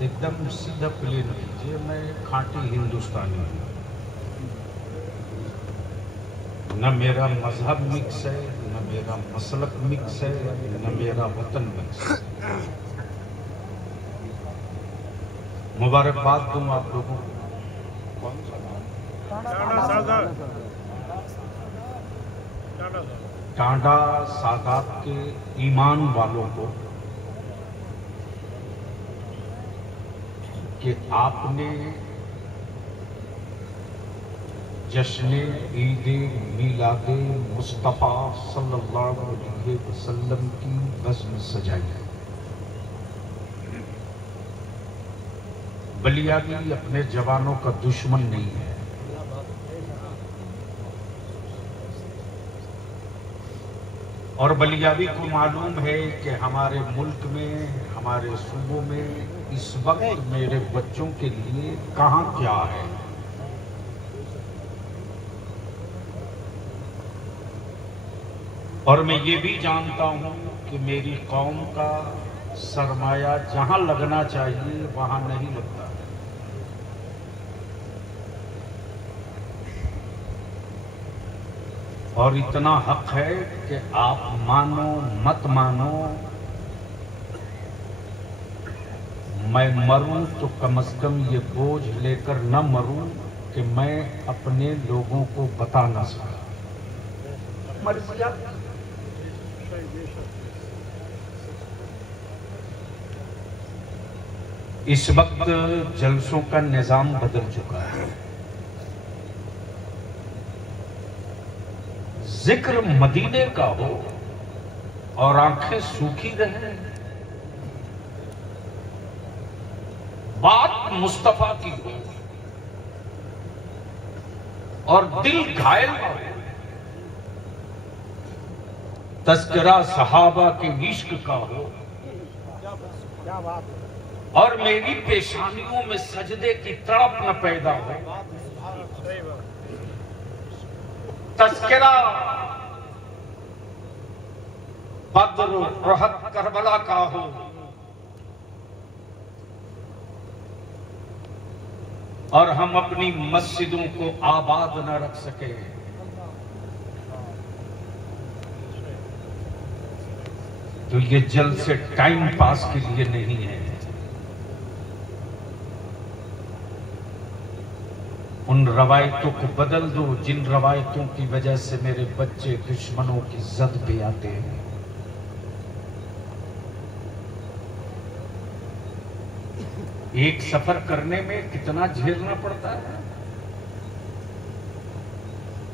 एकदम सीधा प्लेन कीजिए। मैं खांटी हिंदुस्तानी हूँ, न मेरा मजहब मिक्स है, न मेरा मसलक मिक्स है, न मेरा वतन मिक्स है। मुबारकबाद दूं आप लोगों को। टांडा सादात के ईमान वालों को कि आपने जश्न ईद मिलादे मुस्तफ़ा सल्लल्लाहु अलैहि वसल्लम की बज़्म सजाई है। बलियाबी अपने जवानों का दुश्मन नहीं है। और बलियाबी को मालूम है कि हमारे मुल्क में, हमारे सूबों में इस वक्त मेरे बच्चों के लिए कहां क्या है। और मैं ये भी जानता हूं कि मेरी कौम का सरमाया जहां लगना चाहिए वहां नहीं लगता। और इतना हक है कि आप मानो मत मानो, मैं मरूं तो कम से कम ये बोझ लेकर न मरूं कि मैं अपने लोगों को बता ना सका। इस वक्त जलसों का निजाम बदल चुका है। जिक्र मदीने का हो और आंखें सूखी रहे, बात मुस्तफा की हो और दिल घायल हो, तज़किरा सहाबा के इश्क का हो और मेरी पेशानियों में सजदे की तड़प न पैदा हो, तज़किरा बद्र उहद करबला का हो और हम अपनी मस्जिदों को आबाद न रख सके, तो ये जल्द से टाइम पास के लिए नहीं है। उन रवायतों को बदल दो जिन रवायतों की वजह से मेरे बच्चे दुश्मनों की जद पे आते हैं। एक सफर करने में कितना झेलना पड़ता है।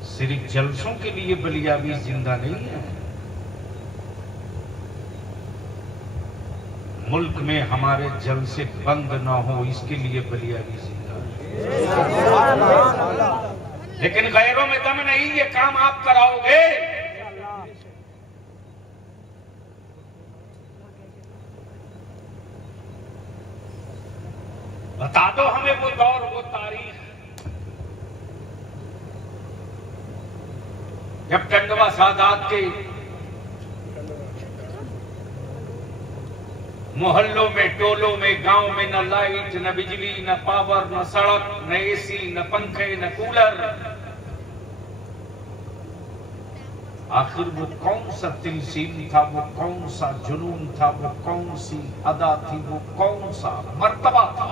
सिर्फ जलसों के लिए बलियाबी जिंदा नहीं है। मुल्क में हमारे जलसे बंद ना हो इसके लिए बलियाबी जिंदा है। लेकिन गैरों में दम नहीं, ये काम आप कराओगे। बता दो हमें वो दौर, वो तारीख जब टंडवा सादात के मोहल्लों में, टोलों में, गांव में न लाइट, न बिजली, न पावर, न सड़क, न एसी, न पंखे, न कूलर। आखिर वो कौन सा तिलसीम था, वो कौन सा जुनून था, वो कौन सी अदा थी, वो कौन सा मर्तबा था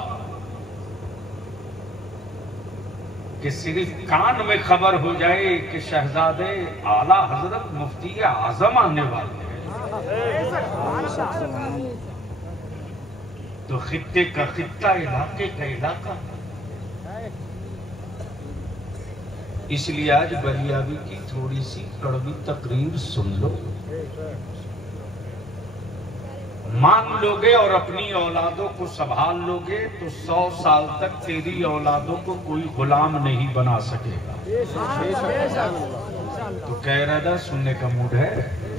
कि सिर्फ कान में खबर हो जाए कि शहजादे आला हजरत मुफ्ती आजम आने वाले हैं, तो खित्ते का खित्ता, इलाके का इलाका। इसलिए आज बलियाबी की थोड़ी सी कड़वी तकरीर सुन लो, मान लोगे और अपनी औलादों को संभाल लोगे तो 100 साल तक तेरी औलादों को कोई गुलाम नहीं बना सकेगा। तो कह रहा था सुनने का मूड है?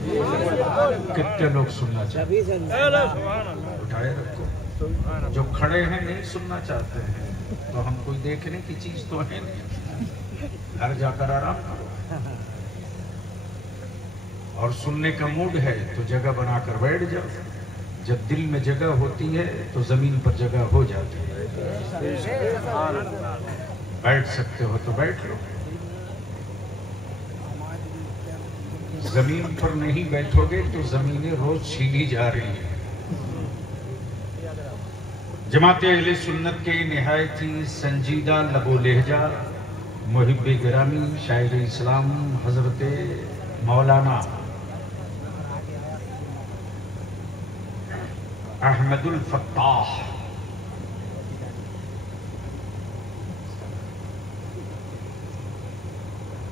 कितने लोग सुनना चाहते हैं? उठाए रखो। जो खड़े हैं नहीं सुनना चाहते हैं तो हम कोई देखने की चीज तो है नहीं, घर जाकर आराम करो। और सुनने का मूड है तो जगह बनाकर बैठ जाओ। जब दिल में जगह होती है तो जमीन पर जगह हो जाती है। बैठ सकते हो तो बैठ लो, जमीन पर नहीं बैठोगे तो जमीनें रोज छीनी जा रही है। जमाते अहले सुन्नत के निहायती संजीदा लबो लहजा मुहिब्बे गिरामी शायर इस्लाम हजरत मौलाना अहमदुल फत्ताह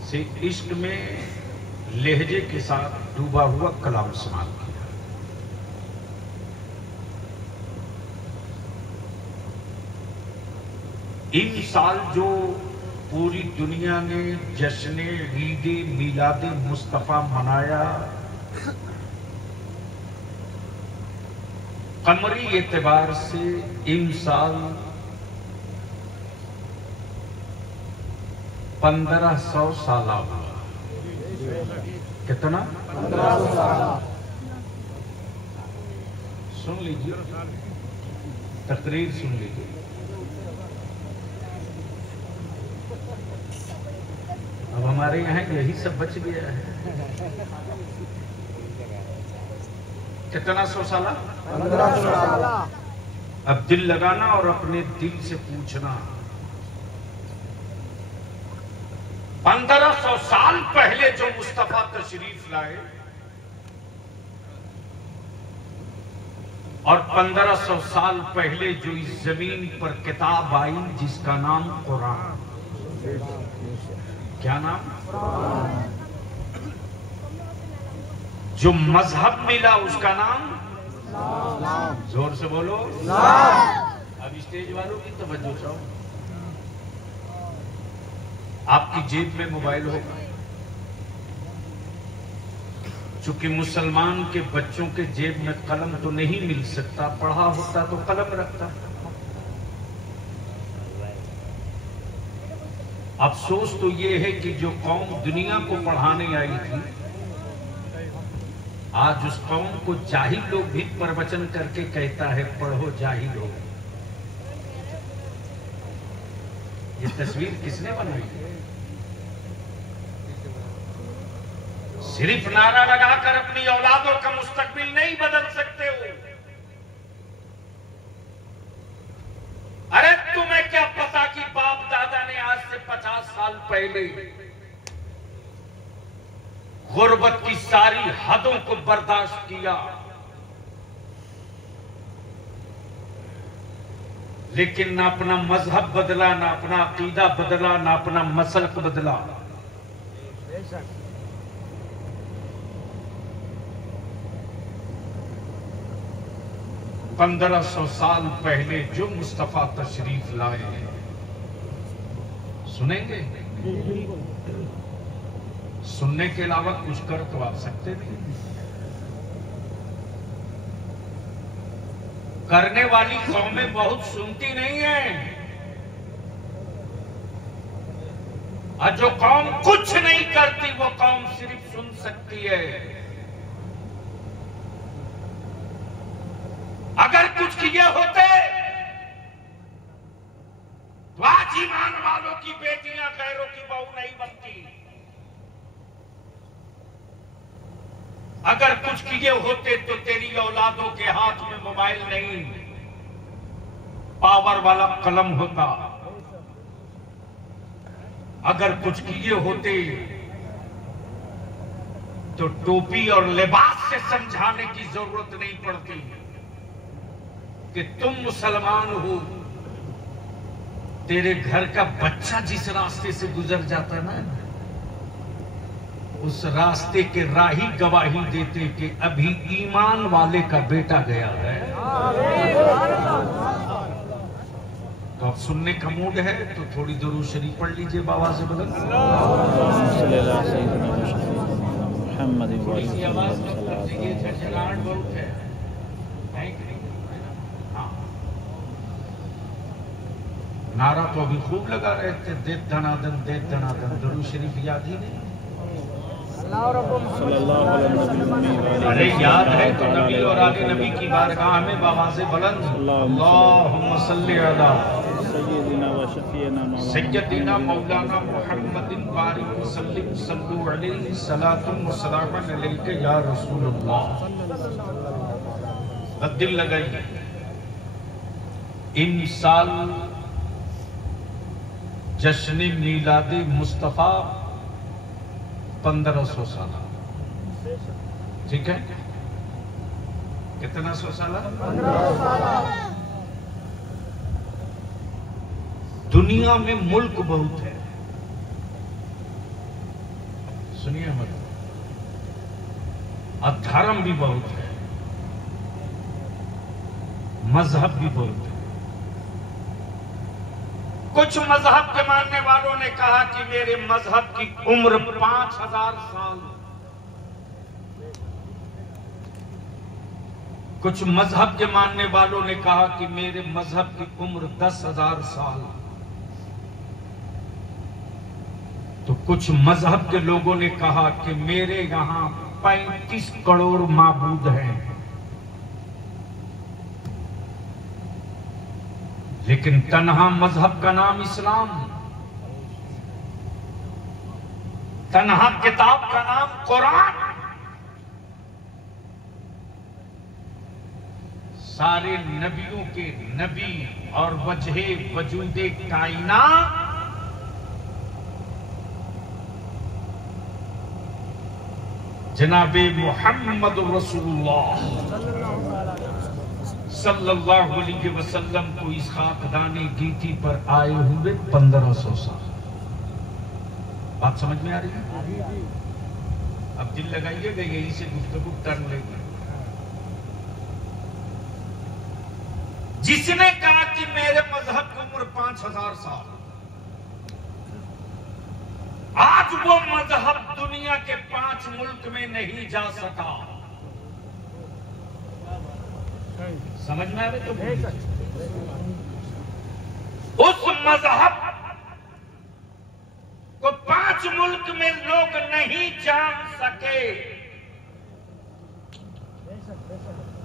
से इश्क में लहजे के साथ डूबा हुआ कलाम समाल किया। इन साल जो पूरी दुनिया ने जश्न ईद मिलाद मुस्तफा मनाया, कमरी एतबार से इन साल 1500 साल हुआ। कितना? 1500 साल। सुन लीजिए, तकरीर सुन लीजिए। अब हमारे यहाँ यही सब बच गया है। कितना 100 साल? 1500 साल। अब दिल लगाना और अपने दिल से पूछना, 1500 साल पहले जो मुस्तफा तशरीफ लाए और 1500 साल पहले जो इस जमीन पर किताब आई जिसका नाम कुरान, क्या नाम? जो मजहब मिला उसका नाम? जोर से बोलो। अब स्टेज वालों की तवज्जो चाहो। आपकी जेब में मोबाइल होगा, चूंकि मुसलमान के बच्चों के जेब में कलम तो नहीं मिल सकता, पढ़ा होता तो कलम रखता। अफसोस तो ये है कि जो कौम दुनिया को पढ़ाने आई थी, आज उस कौम को जाहिल लोग भी प्रवचन करके कहता है पढ़ो जाहिलो। ये तस्वीर किसने बनाई? सिर्फ नारा लगाकर अपनी औलादों का मुस्तकबिल नहीं बदल सकते हो। अरे तुम्हें क्या पता कि बाप दादा ने आज से 50 साल पहले गुर्बत की सारी हदों को बर्दाश्त किया, लेकिन ना अपना मजहब बदला, ना अपना अकीदा बदला, ना अपना मसलक बदला। पंद्रह 1500 साल पहले जो मुस्तफा तशरीफ लाए हैं, सुनेंगे? सुनने के अलावा कुछ कर तो आप सकते नहीं। करने वाली कौमें बहुत सुनती नहीं है, और जो कौम कुछ नहीं करती वो कौम सिर्फ सुन सकती है। अगर कुछ किए होते तो आज ईमान वालों की बेटियां गैरों की बहू नहीं बनती। अगर कुछ किए होते तो तेरी औलादों के हाथ में मोबाइल नहीं, पावर वाला कलम होता। अगर कुछ किए होते तो टोपी और लिबास से समझाने की जरूरत नहीं पड़ती कि तुम मुसलमान हो। तेरे घर का बच्चा जिस रास्ते से गुजर जाता ना, उस रास्ते के राही गवाही देते कि अभी ईमान वाले का बेटा गया है। तो अब सुनने का मूड है तो थोड़ी दुरूद शरीफ पढ़ लीजिए बाबा से बदल। झंझनाहट बहुत है। नारा तो अभी खूब लगा रहे थे, दे धनादन दे धनादन, दुरूद शरीफ याद ही नहीं। अरे याद है तो नबी और आगे नबी की बारगाह में बावाज़े बुलंद अल्लाहुम्मा सल्ली अला सय्यदिना मौलाना मुहम्मदिन बारिक वसल्लिम सल्लु अलैहि सलातुन व सलामुन अलैका या रसूलुल्लाह। दिल लगाइए, इन साल जश्न मीलाद मुस्तफ़ा 1500 साल, ठीक है? कितना 100 साल? 1500 साल। दुनिया में मुल्क बहुत है, सुनिए मत, और धर्म भी बहुत है, मजहब भी बहुत है। कुछ मजहब के मानने वालों ने कहा कि मेरे मजहब की उम्र 5000 साल, कुछ मजहब के मानने वालों ने कहा कि मेरे मजहब की उम्र 10,000 साल, तो कुछ मजहब के लोगों ने कहा कि मेरे यहां 35 करोड़ माबूद हैं, लेकिन तन्हा मजहब का नाम इस्लाम, तन्हा किताब का नाम कुरान। सारे नबियों के नबी और वजहे वजूदे कायनात जनाबे मुहम्मद रसूलुल्लाह सल्लल्लाहु अलैहि वसल्लम को इस खाकदाने गीती पर आए हुए 1500 साल। बात समझ में आ रही है? अब दिल लगाइएगा, यही से गुफ्तगू टर्न लेगी। जिसने कहा कि मेरे मजहब की उम्र 5000 साल, आज वो मजहब दुनिया के 5 मुल्क में नहीं जा सका। समझ में आ रहे? तो उस मजहब को 5 मुल्क में लोग नहीं जान सके,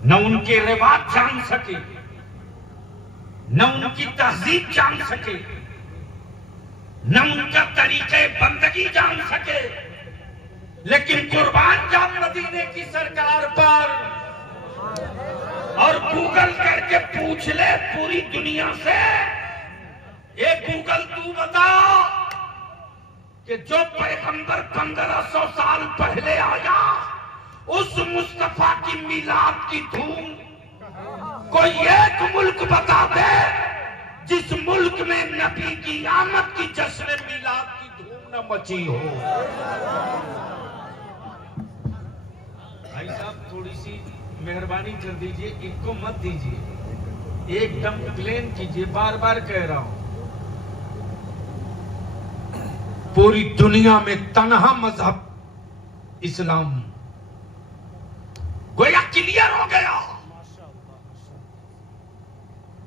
न उनके रिवाज जान सके, न उनकी तहजीब जान सके, न उनका तरीके बंदगी जान सके, लेकिन कुर्बान जान मदीने की सरकार पर। और गूगल करके पूछ ले पूरी दुनिया से, ये गूगल तू बता कि जो पैगंबर 1500 साल पहले आया, उस मुस्तफा की मिलाद की धूम कोई एक मुल्क बता दे जिस मुल्क में नबी की आमद की जश्न मिलाद की धूम न मची हो। भाई साहब थोड़ी सी मेहरबानी कर दीजिए, इनको मत दीजिए, एकदम प्लेन कीजिए, बार बार कह रहा हूं। पूरी दुनिया में तन्हा मजहब इस्लाम गोया क्लियर हो गया,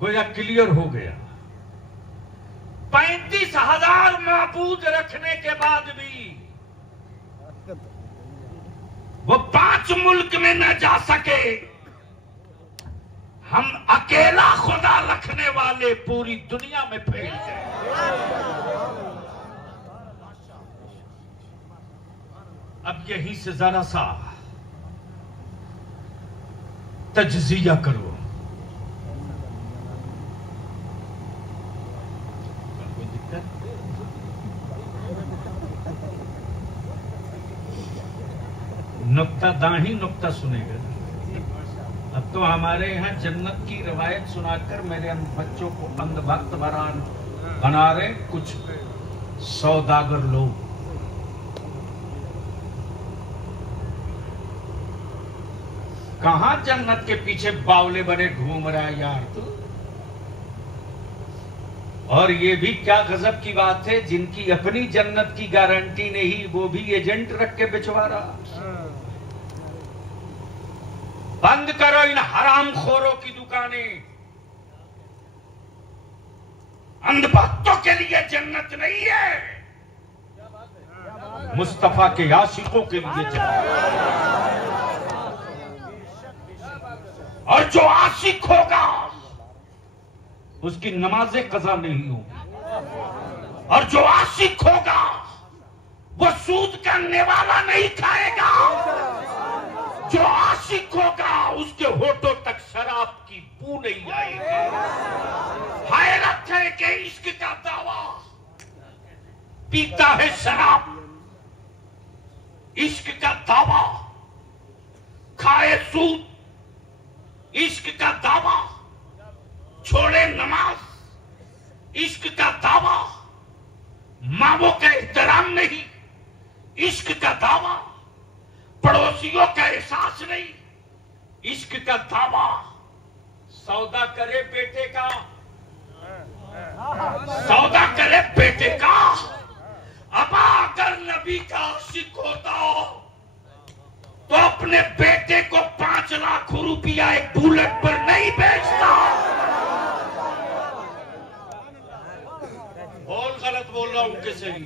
गोया क्लियर हो गया। 35,000 माबूद रखने के बाद भी वो 5 मुल्क में न जा सके। हम अकेला खुदा रखने वाले पूरी दुनिया में फैल गए। अब यहीं से जरा सा तज्जिया करो। कोई दिक्कत? नुक्ता दाही नुक्ता सुनेगा। अब तो हमारे यहाँ जन्नत की रवायत सुनाकर मेरे बच्चों को अंधभक्त बना रहे कुछ सौदागर लोग। कहां जन्नत के पीछे बावले बने घूम रहा है यार तू। और ये भी क्या गजब की बात है, जिनकी अपनी जन्नत की गारंटी नहीं, वो भी एजेंट रख के बिचवा रहा। बंद करो इन हरामखोरों की दुकानें। अंधभक्तों के लिए जन्नत नहीं है। मुस्तफा के आशिकों के लिए चलाया। और जो आशिक होगा उसकी नमाजें कज़ा नहीं होगी, और जो आशिक होगा वो सूद करने वाला नहीं खाएगा। जो आशिक होगा उसके होठों तक शराब की बू नहीं आएगी। हैरत है कि इश्क का दावा पीता है शराब, इश्क का दावा खाए सूद, इश्क का दावा छोड़े नमाज, इश्क का दावा मावों का एहतराम नहीं, इश्क का दावा पड़ोसियों का एहसास नहीं, इश्क का दावा सौदा करे बेटे का, सौदा करे बेटे का। अब अगर नबी का आशिक होता तो अपने बेटे को 5 लाख रुपया एक बुलेट पर नहीं बेचता। बोल, गलत बोल रहा हूं कि सही?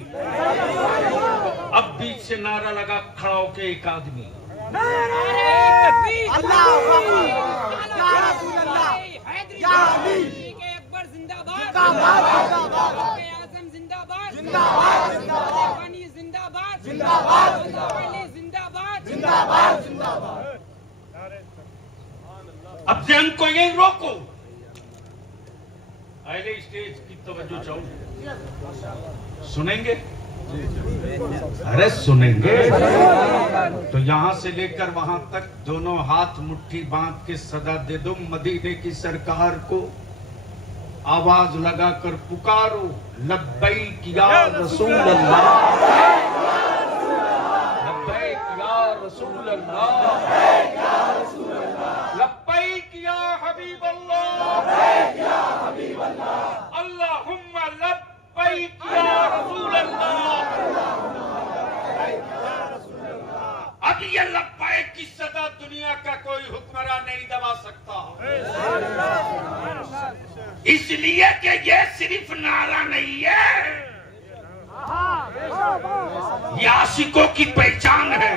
अब बीच से नारा लगा खड़ा होके एक आदमी, अब जन को यही रोको। पहले स्टेज की तवज्जो चाहूं, सुनेंगे? अरे सुनेंगे तो यहां से लेकर वहां तक दोनों हाथ मुट्ठी बांध के सदा दे दो मदीने की सरकार को। आवाज लगाकर पुकारो, लब्बैक या रसूल अल्लाह, लब्बैक या रसूल अल्लाह, लब्बैक या हबीब अल्लाह, अल्लाहुम्मा लब्बैक या रसूल अल्लाह। अब ये लब्बैक की सदा दुनिया का कोई हुक्मरान नहीं दबा सकता, इसलिए कि ये सिर्फ नारा नहीं है, ये आशिकों की पहचान है,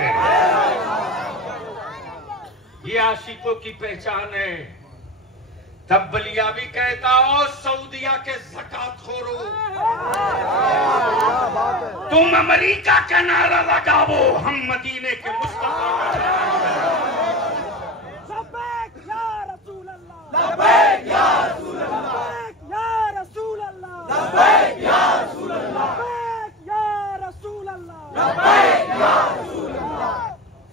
ये आशिकों की पहचान है। तब बलिया भी कहता हो सऊदिया के ज़कात खोरो, तुम अमेरिका का नारा लगाओ, हम मदीने के मुस्तफा का। लब्बैक या रसूल अल्लाह, लब्बैक या रसूल अल्लाह, या रसूल अल्लाह, लब्बैक या रसूल अल्लाह, लब्बैक या रसूल अल्लाह, लब्बैक या रसूल अल्लाह।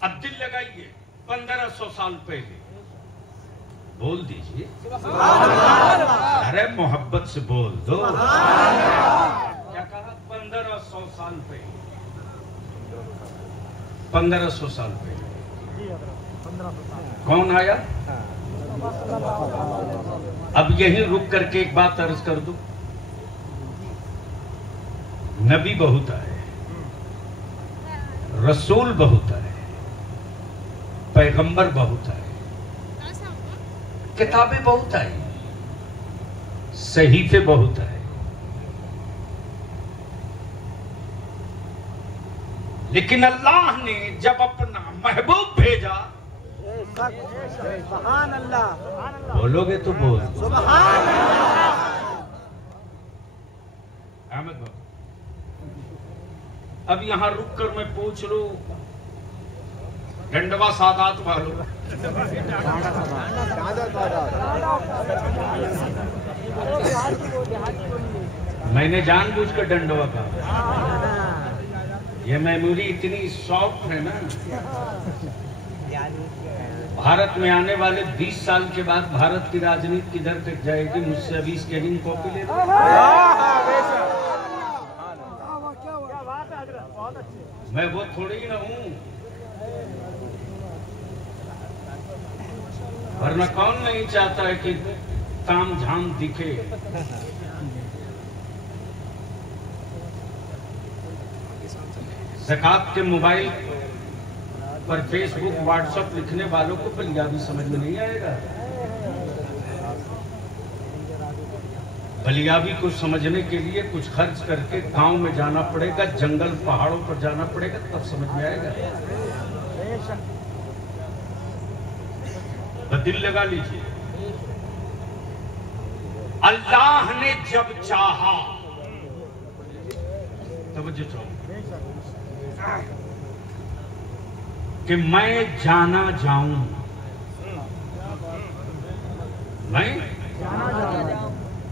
अब दिल लगाइए, 1500 साल पहले बोल दीजिए, अरे मोहब्बत से बोल दो। क्या कहा? 1500 साल पहले, 1500 साल पहले कौन आया? अब यहीं रुक करके एक बात अर्ज कर दूं, नबी बहुत आए, रसूल बहुत आए, पैगंबर बहुत आए, किताबें बहुत आई, सहीफे बहुत आए, लेकिन अल्लाह ने जब अपना महबूब भेजा, सुभान अल्लाह, बोलोगे तो बोल, सुभान अल्लाह। अहमद बाबू, अब यहां रुक कर मैं पूछ लूं, डंडवा सादात वालों, मैंने जानबूझकर डंडवा कहा, ये मेमोरी इतनी सॉफ्ट है ना, भारत में आने वाले 20 साल के बाद भारत की राजनीति किधर तक जाएगी, मुझसे अभी स्कैनिंग कॉपी ले लो। मैं वो थोड़ी ही ना हूं, वरना कौन नहीं चाहता है कि ताम झाम दिखे। ज़कात के मोबाइल पर फेसबुक व्हाट्सएप लिखने वालों को पंजाबी समझ में नहीं आएगा, बलियाबी को समझने के लिए कुछ खर्च करके गांव में जाना पड़ेगा, जंगल पहाड़ों पर जाना पड़ेगा, तब समझ में आएगा। तो दिल लगा लीजिए, अल्लाह ने जब चाहा, तवज्जो चाहो, कि मैं जाना जाऊं, मैं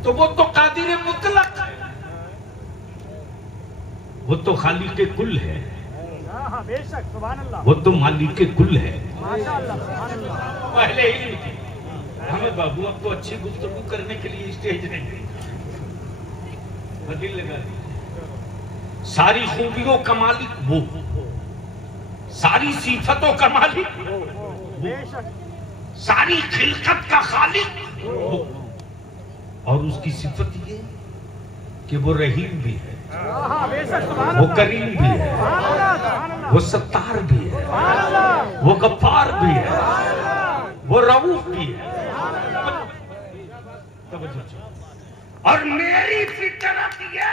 तो वो तो कादिर मुतलक है, वो तो खालिक के कुल है, बेशक, सुभान अल्लाह, वो तो मालिक के कुल है। माशाअल्लाह, सुभान अल्लाह। पहले ही थी हमें बाबू, अब तो अच्छी गुफ्तगू करने के लिए स्टेज नहीं, दिल लगा दी। सारी खूबियों का मालिक वो, सारी सिफतों का मालिक वो, सारी खिलकत का खालिक वो, और उसकी सिफत ये कि वो रहीम भी है, वो करीम भी है, वो सत्तार भी है, वो गफ्फार भी है, वो रऊफ भी है। और मेरी फितरत ये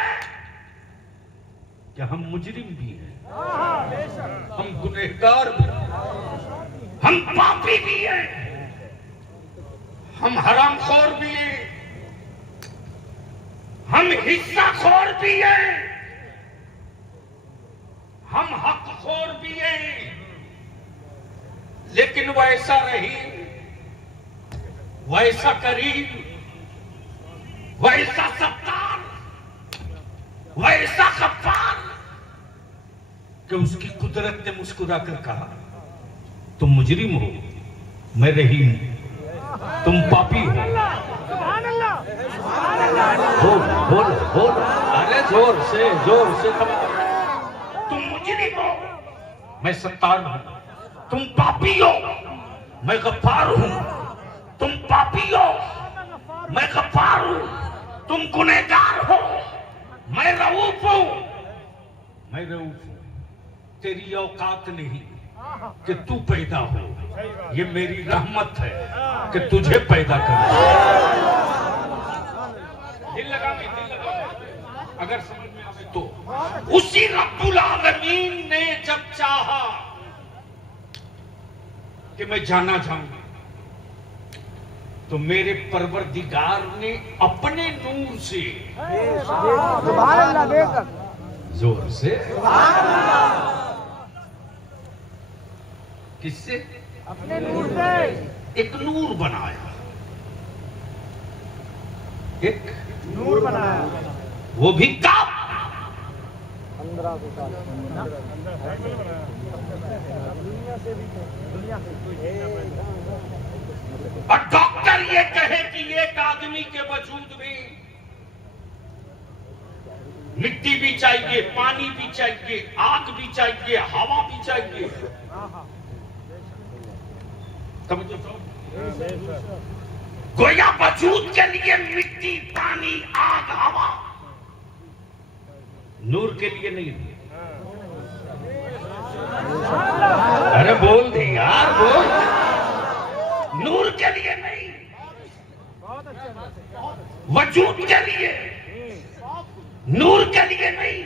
कि हम मुजरिम भी हैं, हम गुनहगार भी हैं, हम पापी भी हैं, हम हरामखोर भी हैं, हम हिस्साखोर भी हैं, हम हकखोर भी हैं, लेकिन वैसा रहीम, वैसा करीम, वैसा सत्तार, वैसा गफ्फार कि उसकी कुदरत ने मुस्कुरा कर कहा, तुम मुजरिम हो, मैं रहीम, तुम पापी हो। बोल, अरे जोर से तुम मुजरिम हो, मैं सत्तार हूं, तुम पापी हो, मैं गफ्फार हूं, तुम पापी हो, मैं गफ्फार हूं, तुम गुनहगार हो, मैं रऊफ हूं, मैं रऊफ हूं। तेरी औकात नहीं कि तू पैदा हो, ये मेरी रहमत है कि तुझे पैदा कर। दिल लगा, अगर समझ में आवे तो उसी रब्बुल आलमीन ने जब चाहा कि मैं जाना चाहूंगा, तो मेरे परवरदिगार ने अपने नूर से, जोर से, किससे? अपने नूर से एक नूर बनाया, एक नूर बनाया, वो भी कब? 1500 साल और डॉक्टर ये कहे कि एक आदमी के वजूद में मिट्टी भी चाहिए, पानी भी चाहिए, आग भी चाहिए, हवा भी चाहिए, गोया वजूद के लिए मिट्टी, पानी, आग, हवा, नूर के लिए नहीं। अरे बोल दे यार, बोल। नूर के लिए नहीं, वजूद के लिए, नूर के लिए नहीं।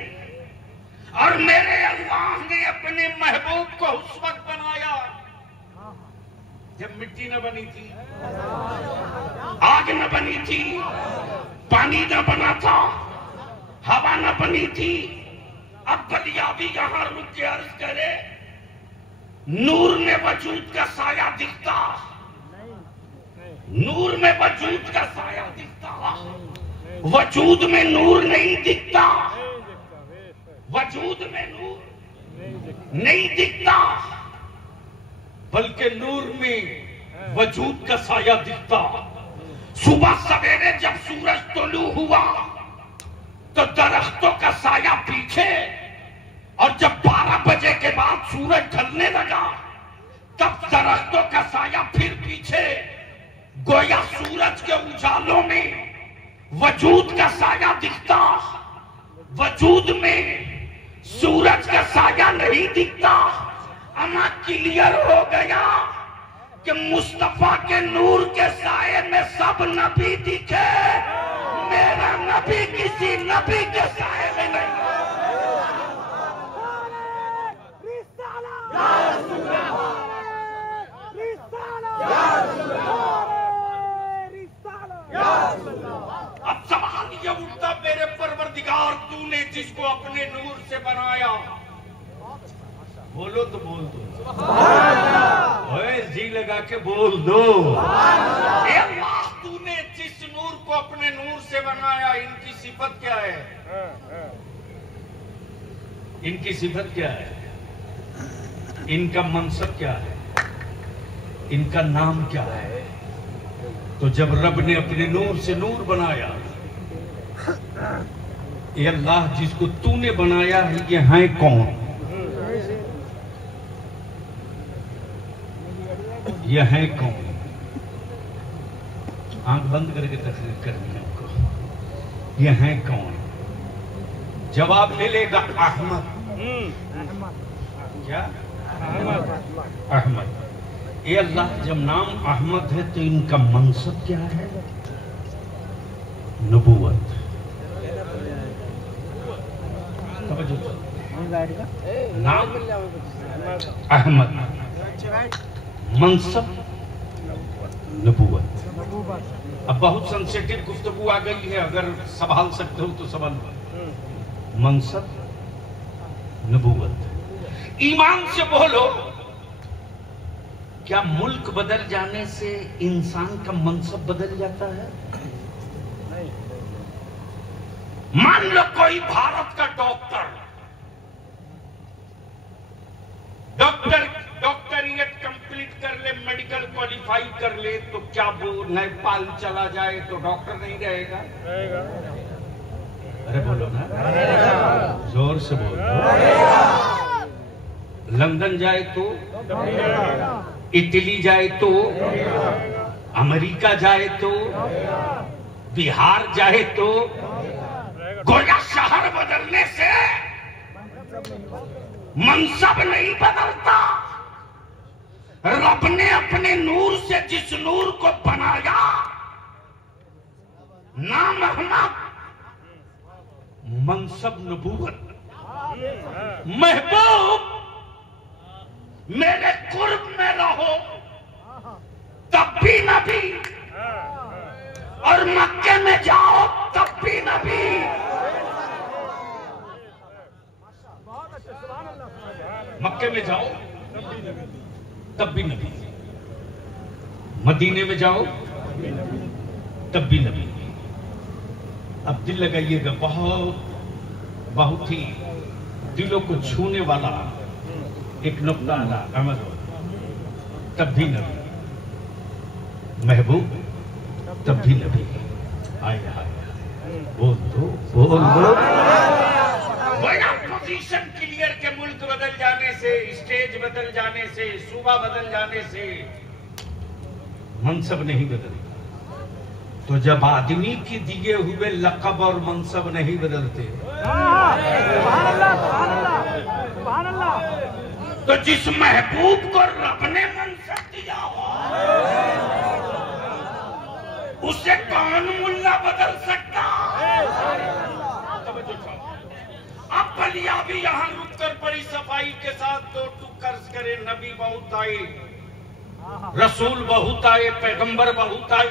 और मेरे अल्लाह ने अपने महबूब को उस वक्त बनाया जब मिट्टी न बनी थी, आग न बनी थी, पानी न बना था, हवा न बनी थी। अब बलियाबी यहां रुक के अर्ज करे, नूर में वजूद का साया दिखता, नूर में वजूद का साया दिखता, वजूद में नूर नहीं दिखता, वजूद में नूर नहीं दिखता, बल्कि नूर में वजूद का साया दिखता। सुबह सवेरे जब सूरज तुलू हुआ तो दरख्तों का साया पीछे, और जब 12 बजे के बाद सूरज ढलने लगा तब दरख्तों का साया फिर पीछे। गोया सूरज के उजालों में वजूद का साया दिखता, वजूद में सूरज का साया नहीं दिखता। अमा क्लियर हो गया कि मुस्तफा के नूर के साये में सब नबी दिखे, मेरा नबी किसी नबी के साए में नहीं। अब सवाल ये उठता, मेरे परवरदिगार तूने जिसको अपने नूर से बनाया, बोलो तो बोल दो, ओए जी लगा के बोल दो, ए अल्लाह तूने जिस नूर को अपने नूर से बनाया, इनकी सिफत क्या है? इनकी सिफत क्या है? इनका मनसब क्या है? इनका नाम क्या है? तो जब रब ने अपने नूर से नूर बनाया, ये अल्लाह जिसको तूने बनाया है, ये है कौन? ये है कौन? आंख बंद करके तस्वीर करनी है आपको। ये है कौन? जवाब ले लेगा अहमद। क्या? अहमद। ये अल्लाह जब नाम अहमद है तो इनका मनसब क्या है? नबूवत। नाम अहमद, मनसब नबूवत। अब बहुत सेंसिटिव गुफ्तगू आ गई है, अगर संभाल सकते हो तो संभाल। मनसब नबूवत। ईमान से बोलो, क्या मुल्क बदल जाने से इंसान का मनसब बदल जाता है? मान लो कोई भारत का डॉक्टरियत कंप्लीट कर ले, मेडिकल क्वालिफाई कर ले, तो क्या वो नेपाल चला जाए तो डॉक्टर नहीं रहेगा? अरे बोलो ना, जोर से बोलो। लंदन जाए तो, इटली जाए तो, अमेरिका जाए तो, बिहार जाए तो, गोया शहर बदलने से मनसब नहीं बदलता। रब ने अपने नूर से जिस नूर को बनाया, नाम अहमद, मनसब नबूवत। महबूब मेरे कुर्ब में रहो तब भी नबी, और मक्के में जाओ तब भी नबी। मक्के में जाओ तब भी नबी, मदीने में जाओ तब भी नबी। अब दिल लगाइएगा, बहुत ही दिलों को छूने वाला एक नुक्ता आला अमल, तब भी नबी। महबूब तब भी नबी। आए बोल दो, बोल दो। बड़ा पोजीशन क्लियर के मुल्क बदल जाने से, स्टेज बदल जाने से, सूबा बदल जाने से मनसब नहीं बदलता। तो जब आदमी की दिए हुए लक़ब और मनसब नहीं बदलते, तो जिस महबूब को रब ने मनसब दिया हो, उसे कौन मुल्ला बदल सकता? अब बलिया भी यहाँ रुककर बड़ी सफाई के साथ दो टुक अर्ज करे, नबी बहुत आए, रसूल बहुत आए, पैगंबर बहुत आए,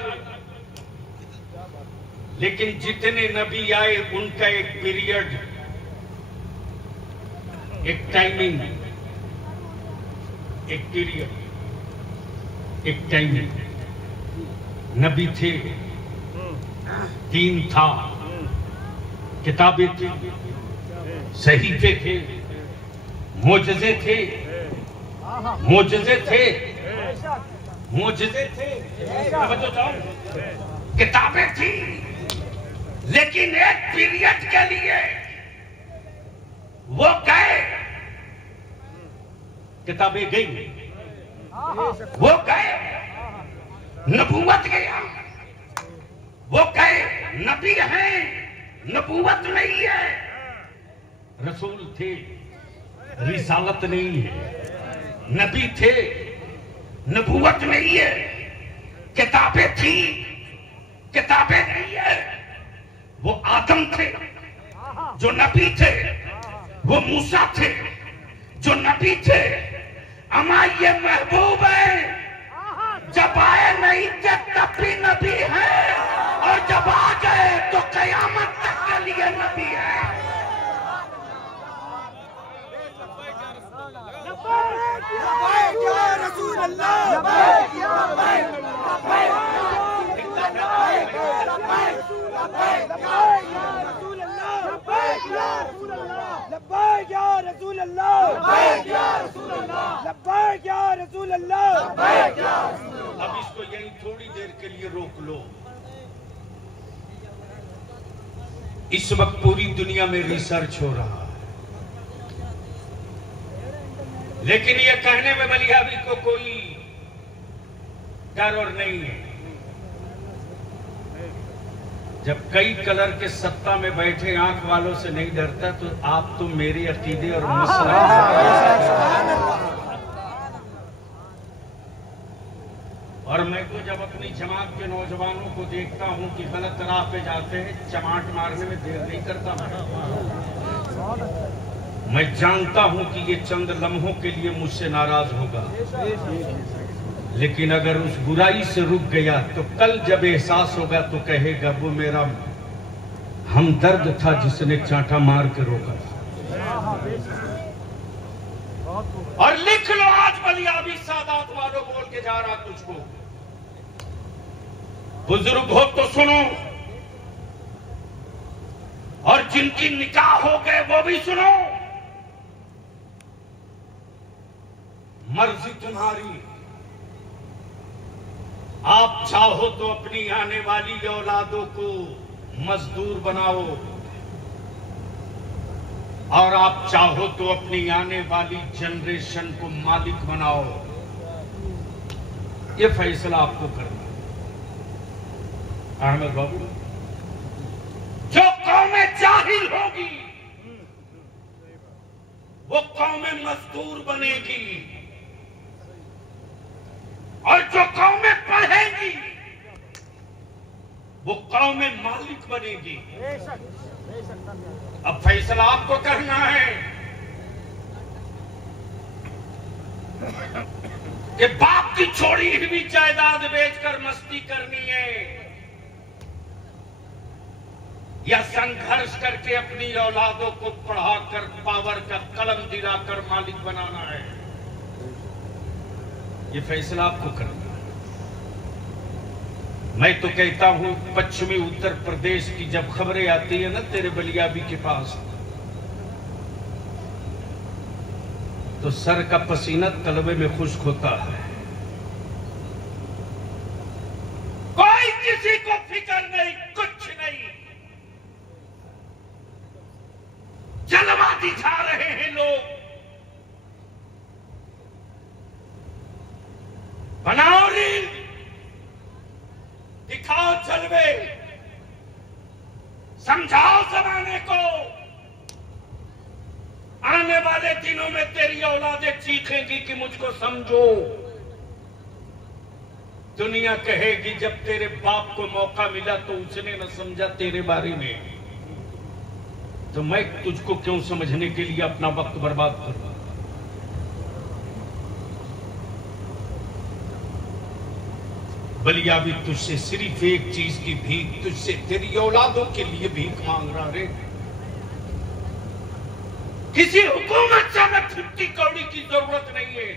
लेकिन जितने नबी आए उनका एक पीरियड, एक टाइमिंग, एक पीरियड, एक टाइमिंग। नबी थे, दीन था, किताबें थी, सहीफे थे, मोजज़े थे, मोजज़े थे, मोजज़े थे, किताबें थी, लेकिन एक पीरियड के लिए वो गए, किताबें गई, वो गए, नबूवत गया, वो गए, नबी हैं, नबूवत नहीं है, रसूल थे, रिसालत नहीं है, नबी थे, नबूवत नहीं है, किताबें थी, किताबें नहीं है, वो आदम थे जो नबी थे, वो मूसा थे जो नबी थे। अमा ये महबूब है, जब आए नहीं थे तब भी नबी है, और जब आ गए तो कयामत तक के लिए नबी है। अब इसको यही थोड़ी देर के लिए रोक लो। इस वक्त पूरी दुनिया में रिसर्च हो रहा है, लेकिन ये कहने में बलियाबी को कोई डर और नहीं है। जब कई कलर के सत्ता में बैठे आंख वालों से नहीं डरता, तो आप तो मेरे अकीदे और और मैं तो जब अपनी जमात के नौजवानों को देखता हूं कि गलत राह पे जाते हैं, चमाट मारने में देर नहीं करता। मैं जानता हूं कि ये चंद लम्हों के लिए मुझसे नाराज होगा, लेकिन अगर उस बुराई से रुक गया तो कल जब एहसास होगा तो कहेगा वो मेरा हमदर्द था जिसने चांटा मार के रोका। और लिख लो, आज बलियाबी सादात वालों बोल के जा रहा तुझको। बुजुर्ग हो तो सुनो, और जिनकी निकाह हो गए वो भी सुनो। मर्जी तुम्हारी, आप चाहो तो अपनी आने वाली औलादों को मजदूर बनाओ, और आप चाहो तो अपनी आने वाली जनरेशन को मालिक बनाओ। ये फैसला आपको करना। अहमद बाबू, जो कौमें जाहिल होगी वो कौमें मजदूर बनेगी, और जो कौमें पढ़ेगी वो कौमें मालिक बनेगी। अब फैसला आपको करना है कि बाप की छोड़ी हुई जायदाद बेचकर मस्ती करनी है, या संघर्ष करके अपनी औलादों को पढ़ाकर पावर का कलम दिलाकर मालिक बनाना है। ये फैसला आपको करना है। मैं तो कहता हूं, पश्चिमी उत्तर प्रदेश की जब खबरें आती है ना तेरे बलियाबी के पास, तो सर का पसीना तलवे में खुश्क होता है। कोई किसी को फिक्र नहीं, कुछ नहीं, जलवा दिखा रहे हैं लोग। बनाओ रील, दिखाओ जलवे, समझाओ जमाने को। आने वाले दिनों में तेरी औलादें चीखेंगी कि मुझको समझो। दुनिया कहेगी जब तेरे बाप को मौका मिला तो उसने न समझा तेरे बारे में, तो मैं तुझको क्यों समझने के लिए अपना वक्त बर्बाद करूं। बलियाबी तुझसे सिर्फ एक चीज की भीख, तुझसे तेरी औलादों के लिए भीख मांग रहा रे। किसी हुकूमत से हमें 50 कौड़ी की जरूरत नहीं है।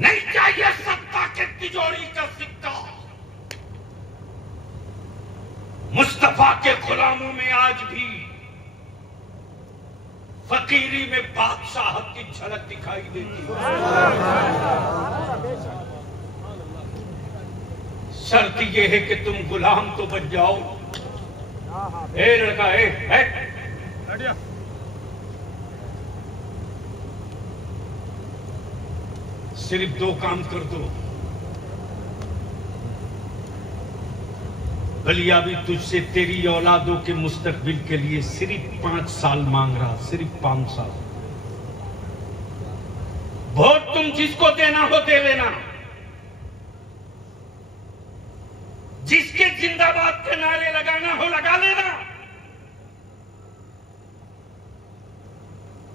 नहीं चाहिए सत्ता के तिजोरी का सिक्का। मुस्तफा के गुलामों में आज भी फकीरी में बादशाहत की झलक दिखाई देती है। शर्त यह है कि तुम गुलाम तो बन जाओ। ए लड़का, ए सिर्फ 2 काम कर दो। बलियाबी तुझसे तेरी औलादों के मुस्तकबिल के लिए सिर्फ 5 साल मांग रहा, सिर्फ 5 साल। वोट तुम जिसको देना हो दे लेना, जिसके जिंदाबाद के नारे लगाना हो लगा लेना,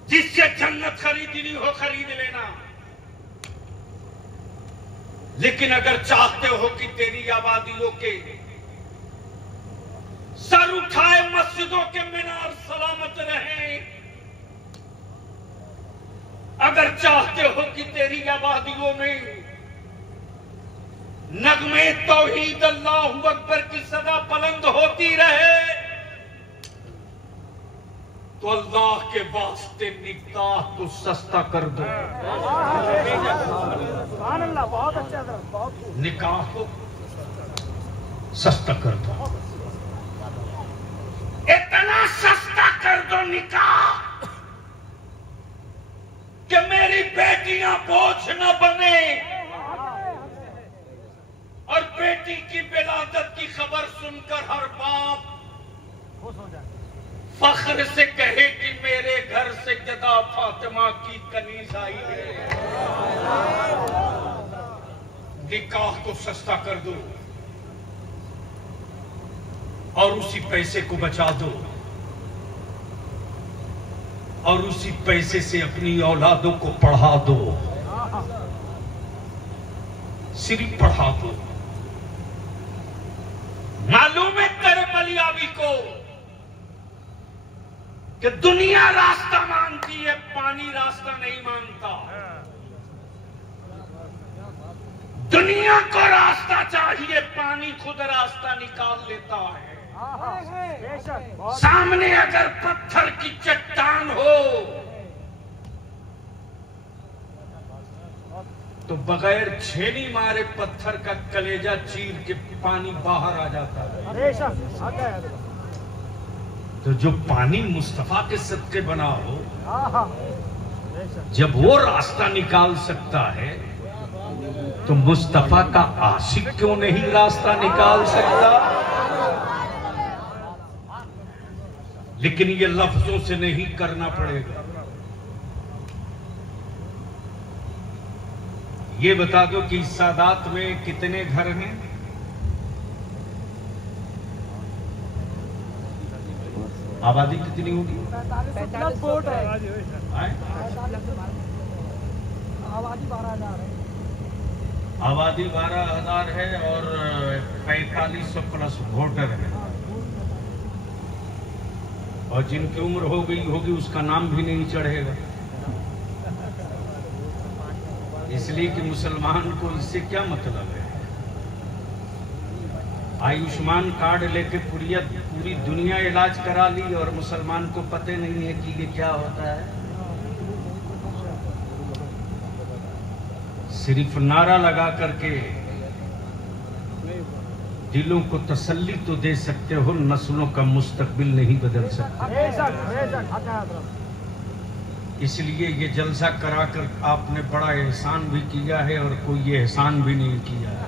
जिससे जन्नत खरीदनी हो खरीद लेना। लेकिन अगर चाहते हो कि तेरी आबादियों के सर उठाए मस्जिदों के मीनार सलामत रहें, अगर चाहते हो कि तेरी आबादियों में नगमे तौहीद अल्लाहु अकबर की सदा बुलंद होती रहे, तो अल्लाह के वास्ते निकाह को सस्ता कर दो। बहुत अच्छा, बहुत निकाह को सस्ता कर दो, इतना सस्ता कर दो निकाह कि मेरी बेटियां बोझ न बने और बेटी की विलादत की खबर सुनकर हर बाप खुश हो जाए, फख्र से कहे कि मेरे घर से जदा फातिमा की कनीज आई है। निकाह को सस्ता कर दो और उसी पैसे को बचा दो और उसी पैसे से अपनी औलादों को पढ़ा दो, सिर्फ पढ़ा दो। मालूम है तेरे बलियाबी को कि दुनिया रास्ता मानती है, पानी रास्ता नहीं मानता। दुनिया को रास्ता चाहिए, पानी खुद रास्ता निकाल लेता है। सामने अगर पत्थर की चट्टान हो तो बगैर छेनी मारे पत्थर का कलेजा चीर के पानी बाहर आ जाता है। तो जो पानी मुस्तफा के सदके बना हो, जब वो रास्ता निकाल सकता है तो मुस्तफा का आशिक क्यों नहीं रास्ता निकाल सकता? लेकिन ये लफ्जों से नहीं करना पड़ेगा। ये बता दो कि सादात में कितने घर हैं? आबादी कितनी होगी? 45 वोट है। आबादी 12,000 है और 4500 प्लस वोटर है, और जिनकी उम्र हो गई होगी उसका नाम भी नहीं चढ़ेगा, इसलिए कि मुसलमान को इससे क्या मतलब है। आयुष्मान कार्ड लेके पूरी दुनिया इलाज करा ली और मुसलमान को पता नहीं है कि ये क्या होता है। सिर्फ नारा लगा करके दिलों को तसल्ली तो दे सकते हो, नस्लों का मुस्तकबिल नहीं बदल सकते। इसलिए ये जलसा कराकर आपने बड़ा एहसान भी किया है और कोई ये एहसान भी नहीं किया है।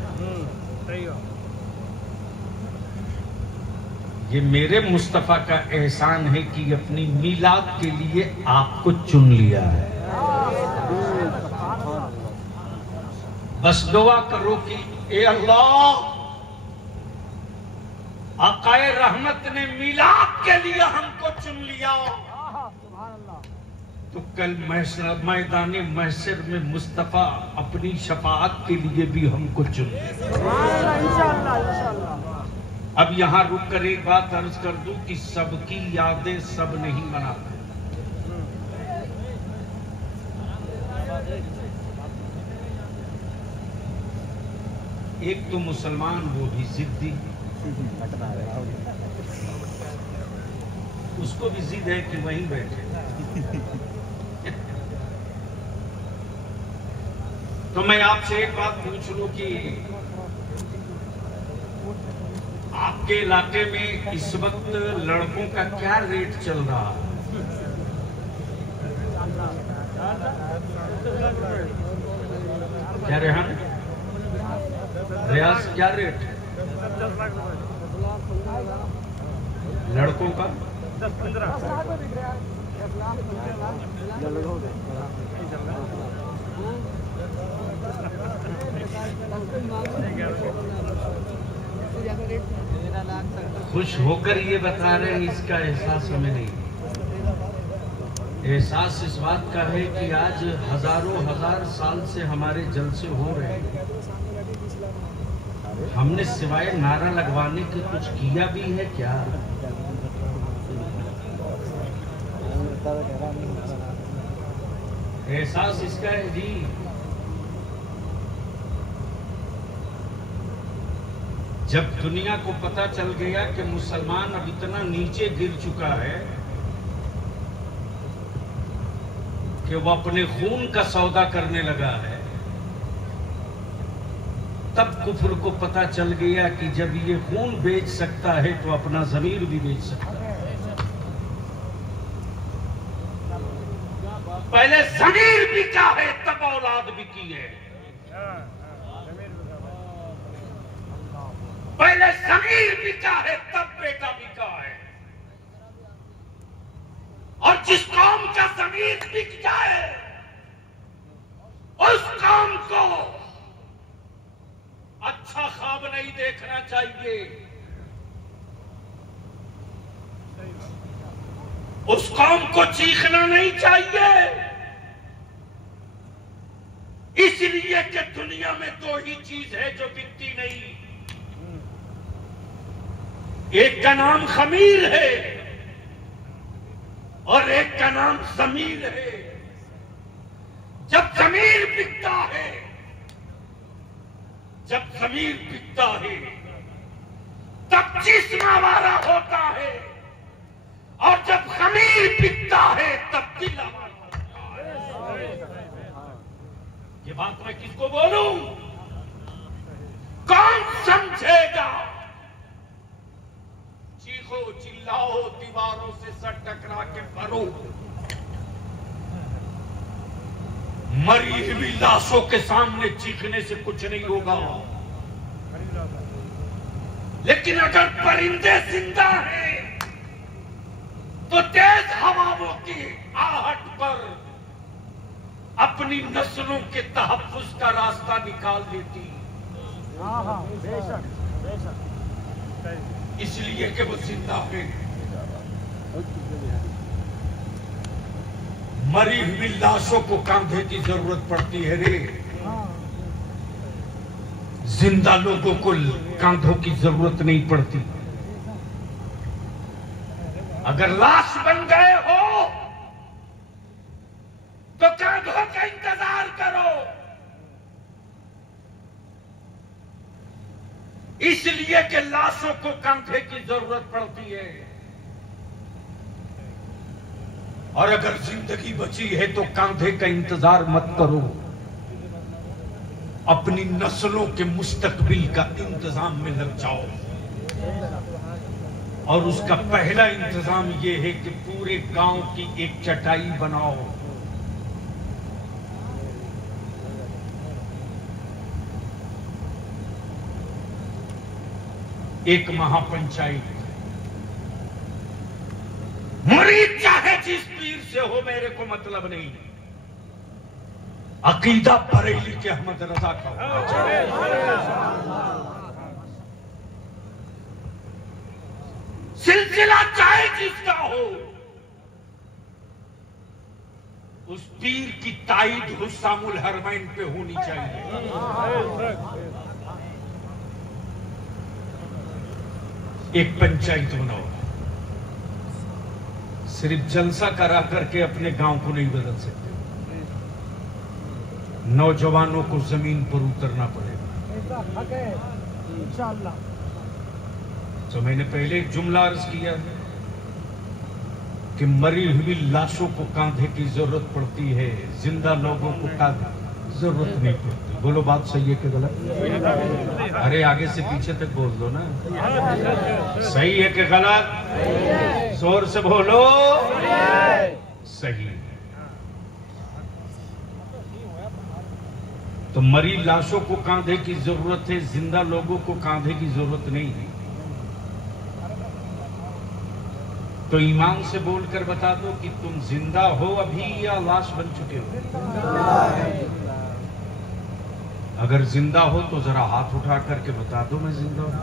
ये मेरे मुस्तफा का एहसान है कि अपनी मीलाद के लिए आपको चुन लिया है। बस दुआ करो कि ए अल्लाह, आकाए रहमत ने मीलाद के लिए हमको चुन लिया, तो कल मैदान महशर में मुस्तफा अपनी शफाअत के लिए भी हमको चुन लिया। अब यहां रुक कर एक बात अर्ज कर दूं कि सबकी यादें सब नहीं मनाते। एक तो मुसलमान, वो भी जिद्दी, उसको भी जिद है कि वहीं बैठे। तो मैं आपसे एक बात पूछ लूं कि आपके इलाके में इस वक्त लड़कों का क्या रेट चल रहा है? क्या रेहान, रियाज, क्या रेट है लड़कों का? 10-15 10 खुश होकर ये बता रहे हैं, इसका एहसास हमें नहीं। एहसास इस बात का है कि आज हजारों हजार साल से हमारे जलसे हो रहे हैं, हमने सिवाय नारा लगवाने के कुछ किया भी है क्या? एहसास इसका है जी। जब दुनिया को पता चल गया कि मुसलमान अब इतना नीचे गिर चुका है कि वो अपने खून का सौदा करने लगा है, तब कुफ्र को पता चल गया कि जब ये खून बेच सकता है तो अपना ज़मीर भी बेच सकता है। पहले ज़मीर बिका है तब औलाद बिकी है। पहले ज़मीर बिका है तब बेटा बिका है। और जिस कौम का ज़मीर बिक जाए उस कौम को अच्छा ख्वाब नहीं देखना चाहिए, उस कौम को चीखना नहीं चाहिए। इसलिए कि दुनिया में दो ही चीज है जो बिकती नहीं, एक का नाम खमीर है और एक का नाम ज़मीर है। जब ज़मीर बिकता है, जब ज़मीर बिकता है तब जिस्म आवारा होता है, और जब खमीर बिकता है तब दिल आवारा होता है। ये बात मैं किसको बोलूं? कौन समझेगा? चीखो चिल्लाओ, दीवारों से सर टकरा के मरो। मरी हुई लाशों के सामने चीखने से कुछ नहीं होगा। लेकिन अगर परिंदे जिंदा हैं तो तेज हवाओं की आहट पर अपनी नस्लों के तहफ्फुज़ का रास्ता निकाल लेती, इसलिए कि वो जिंदा है। मरी हुई लाशों को कांधे की जरूरत पड़ती है रे, जिंदा लोगों को कांधों की जरूरत नहीं पड़ती। अगर लाश बन गए हो तो कांधों का इंतजार करो। इसलिए कि लाशों को कांधे की जरूरत पड़ती है, और अगर जिंदगी बची है तो कांधे का इंतजार मत करो, अपनी नस्लों के मुस्तकबिल का इंतजाम में लग जाओ। और उसका पहला इंतजाम यह है कि पूरे गांव की एक चटाई बनाओ, एक महापंचायत। मुरीद चाहे जिस पीर से हो, मेरे को मतलब नहीं, अकीदा बरेली के अहमद रजा का होना चाहिए। सिलसिला चाहे जिसका हो, उस पीर की ताईद हुस्सामुल हरमैन पे होनी चाहिए। एक पंचायत बनाओ, सिर्फ जलसा करा करके अपने गांव को नहीं बदल सकते। नौजवानों को जमीन पर उतरना पड़ेगा। इंशाअल्लाह। तो मैंने पहले एक जुमला अर्ज किया कि मरी हुई लाशों को कांधे की जरूरत पड़ती है, जिंदा लोगों को कांधे जरूरत नहीं पड़ती। बोलो बात सही है कि गलत? अरे आगे से पीछे तक बोल दो ना। सही है कि गलत? जोर से बोलो। सही। तो मरी लाशों को कांधे की जरूरत है, जिंदा लोगों को कांधे की जरूरत नहीं है। तो ईमान से बोलकर बता दो कि तुम जिंदा हो अभी या लाश बन चुके हो? अगर जिंदा हो तो जरा हाथ उठा करके बता दो मैं जिंदा हूँ।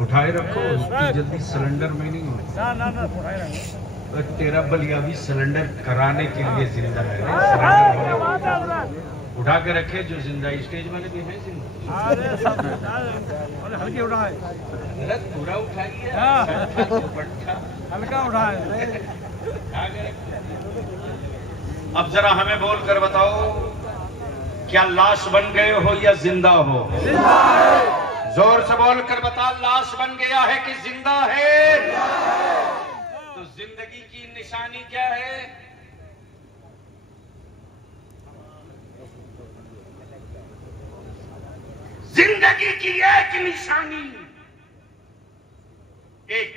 उठाए रखो, इतनी जल्दी सिलेंडर में नहीं हो। तेरा बलिया भी सिलेंडर कराने के लिए जिंदा है। उठा के रखे जो जिंदा, स्टेज वाले भी हैं जिंदा। हल्के उठाए, पूरा उठाइए, हल्का उठाए। अब जरा हमें बोल कर बताओ, क्या लाश बन गए हो या जिंदा हो? जोर से बोल कर बता, लाश बन गया है कि जिंदा है? तो जिंदगी की निशानी क्या है? जिंदगी की एक निशानी, एक,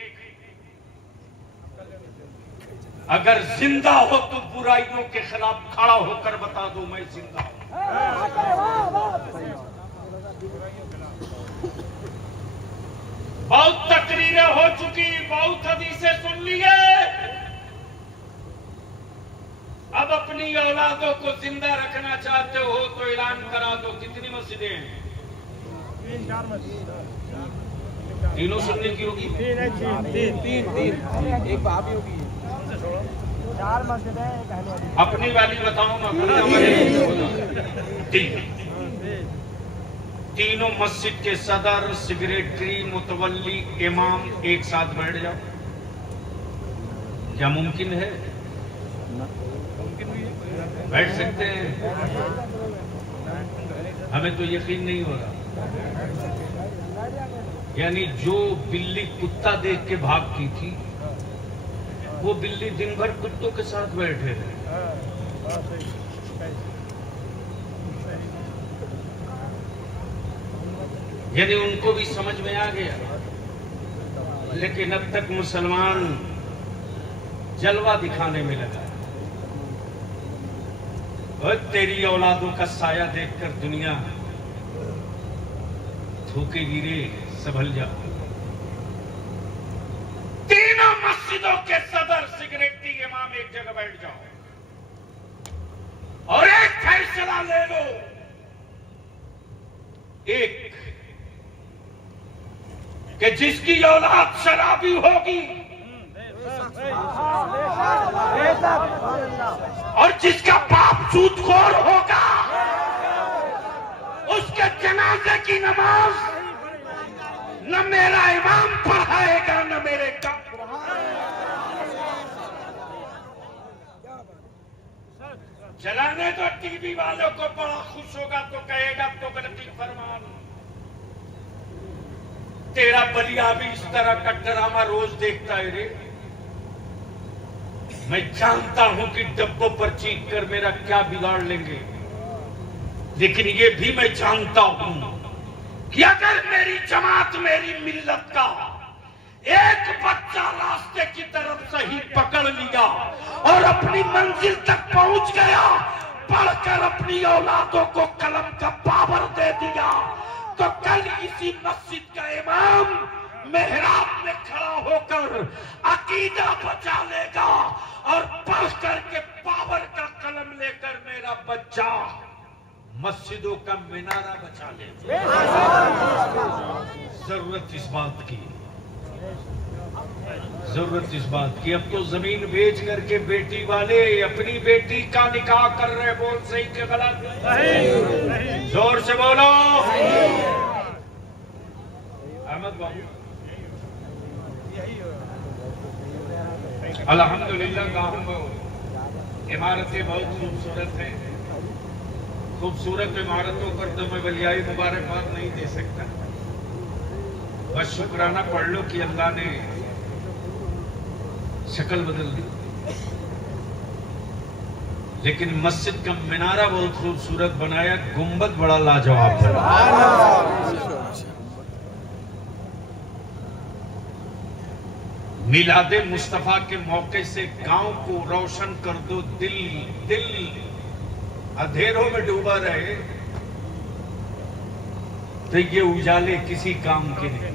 अगर जिंदा हो तो बुराइयों के खिलाफ खड़ा होकर बता दो मैं जिंदा हूं। बहुत तकरीरें हो चुकी, बहुत हदीसें सुन लिए, अब अपनी औलादों को जिंदा रखना चाहते हो तो ऐलान करा दो। कितनी मस्जिदें हैं? 3-4 मस्जिद, तीनों सुनने की होगी। तीन, एक बाप ही होगी। 4 मस्जिद है, एक अहले हदीस। अपनी वाली बताऊं मैं, तीनों मस्जिद के सदर, सेक्रेटरी, मुतवल्ली, इमाम एक साथ बैठ जाओ, क्या मुमकिन है? बैठ सकते हैं? हमें तो यकीन नहीं हो रहा। यानी जो बिल्ली कुत्ता देख के भागती थी, वो बिल्ली दिन भर कुत्तों के साथ बैठे रहे। यानी उनको भी समझ में आ गया, लेकिन अब तक मुसलमान जलवा दिखाने में लगा। और तेरी औलादों का साया देखकर दुनिया थूके गिरे, संभल जा। तीनों मस्जिदों के सदर, सेक्रेटरी, इमाम एक जगह बैठ जाओ और एक फैसला ले लो। एक, कि जिसकी औलाद शराबी होगी और जिसका बाप सूदखोर होगा, उसके जनाजे की नमाज न मेरा इमाम पढ़ाएगा न मेरे का। चलाने तो टीवी वालों को बड़ा खुश होगा तो कहेगा तो गलती फरमान। तेरा बलिया भी इस तरह का ड्रामा रोज देखता है रे। मैं जानता हूं कि डब्बों पर चीख कर मेरा क्या बिगाड़ लेंगे, लेकिन ये भी मैं जानता हूं कि अगर मेरी जमात, मेरी मिल्लत का एक बच्चा रास्ते की तरफ सही पकड़ लिया और अपनी मंजिल तक पहुंच गया, पढ़कर अपनी औलादों को कलम का पावर दे दिया, तो कल इसी मस्जिद का इमाम मेहराब में खड़ा होकर अकीदा बचा लेगा और पढ़ करके पावर का कलम लेकर मेरा बच्चा मस्जिदों का मीनारा बचा लेगा। जरूरत इस बात की, जरूरत इस बात की। अब तो जमीन बेच करके बेटी वाले अपनी बेटी का निकाह कर रहे। बोल सही के गलत? जोर से बोलो। अहमद बाबू, अल्हम्दुलिल्लाह गाँव में इमारतें बहुत खूबसूरत हैं। खूबसूरत इमारतों पर तो मैं बलियाई मुबारकबाद नहीं दे सकता, बस शुक्राना पढ़ लो कि अल्लाह ने शक्ल बदल दी। लेकिन मस्जिद का मीनारा बहुत खूबसूरत बनाया, गुंबद बड़ा लाजवाब था। मिलादे मुस्तफा के मौके से गांव को रोशन कर दो। दिल दिल अंधेरों में डूबा रहे तो ये उजाले किसी काम के नहीं।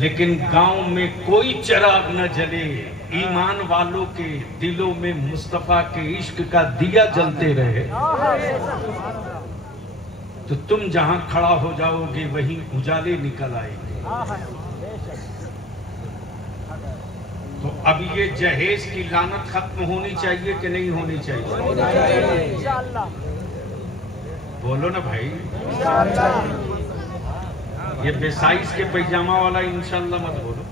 लेकिन गांव में कोई चिराग न जले, ईमान वालों के दिलों में मुस्तफा के इश्क का दिया जलते रहे, तो तुम जहां खड़ा हो जाओगे वहीं उजाले निकल आएंगे। तो अब ये जहेज की लानत खत्म होनी चाहिए कि नहीं होनी चाहिए? बोलो ना भाई। ये बेसाइज के पैजामा वाला इंशाल्लाह मत बोलो।